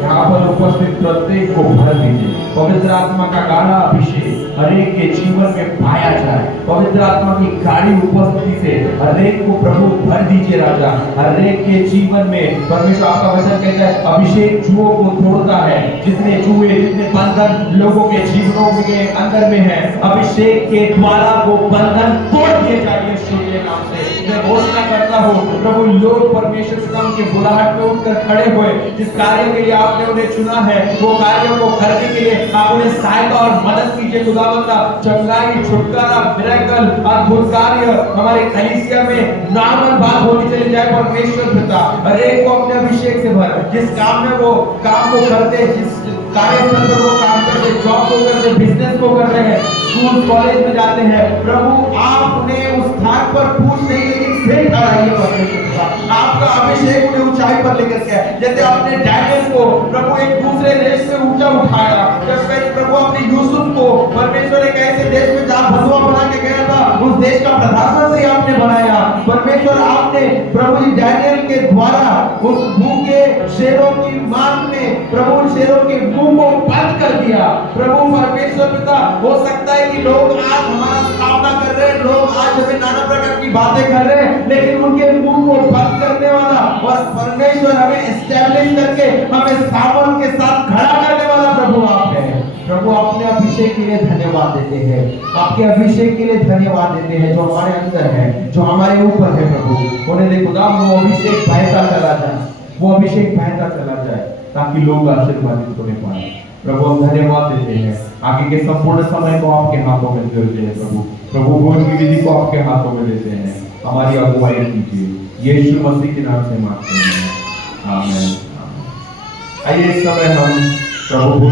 यहाँ पर उपस्थित प्रत्येक को भर दीजिए। पवित्र आत्मा का गाढ़ा अभिषेक हर एक के जीवन में पाया जाए। पवित्र आत्मा की गाढ़ी उपस्थिति से हर एक को प्रभु भर दीजिए राजा। हर एक के जीवन में परमेश्वर, आपका वचन कहता है अभिषेक जुओं को तोड़ता है। जितने जुए, जितने बंधन लोगों के जीवनों के अंदर में है, अभिषेक के द्वारा वो बंधन तोड़ दिए जाए यीशु के नाम से। मैं घोषणा करता हूँ प्रभु, लोग परमेश्वर के नाम के बुलाहट में उठकर खड़े हुए, जिस कार्य के लिए आपने उन्हें चुना है, वो कार्यों को करने के लिए आप उन्हें सहायता और मदद कीजिए खुदावंदा। चंगाई, छुटकारा, मिरेकल, अद्भुत कार्य हमारे कलीसिया में नॉर्मल बात होनी चली जाए परमेश्वर पिता। हर एक को अपने अभिषेक से भर, जिस काम में वो काम को करते, जिस कार्यस्थल पर वो काम करते, जॉब को करते, बिजनेस को कर रहे हैं, स्कूल कॉलेज में जाते हैं, प्रभु आप उन्हें उस स्थान पर पूछ नहीं लेकिन से ठहराइए परमेश्वर पिता। आपका अभिषेक उन्हें ऊंचाई पर लेकर गया, जैसे आपने डैनियल को प्रभु एक दूसरे देश से ऊंचा उठाया। जब प्रभु अपने यूसुफ को परमेश्वर एक ऐसे देश में जहां बंधुआ बना के गया था, उस देश का प्रधानमंत्री आपने बनाया। परमेश्वर आपने प्रभु जी डैनियल के द्वारा उस भूखे शेरों की मांग में प्रभु शेरों के मुंह को बंद कर दिया। प्रभु परमेश्वर पिता, हो सकता है कि लोग आज हमारा सामना कर रहे हैं, लोग आज हमें नाना प्रकार की बातें कर रहे हैं, लेकिन उनके मुंह को बंद करने वाला और परमेश्वर हमें एस्टैब्लिश करके हमें सामर्थ के साथ खड़ा करने वाला प्रभु आप हैं। प्रभु अपने अभिषेक के लिए धन्यवाद देते हैं, आपके अभिषेक के लिए धन्यवाद देते हैं जो हमारे अंदर है, जो हमारे ऊपर है प्रभु। उन्हें देखो खुदा, वो अभिषेक बहता चला जाए, वो अभिषेक बहता चला जाए, ताकि लोग आशीर्वादित होने पाए। प्रभु हम धन्यवाद देते हैं, आगे के संपूर्ण समय को आपके हाथों में देते हैं प्रभु। प्रभु भोज की विधि को आपके हाथों में देते हैं, हमारी अगुवाई कीजिए, यीशु मसीह के नाम से मांगते हैं, आमीन। आइए इस समय हम प्रभु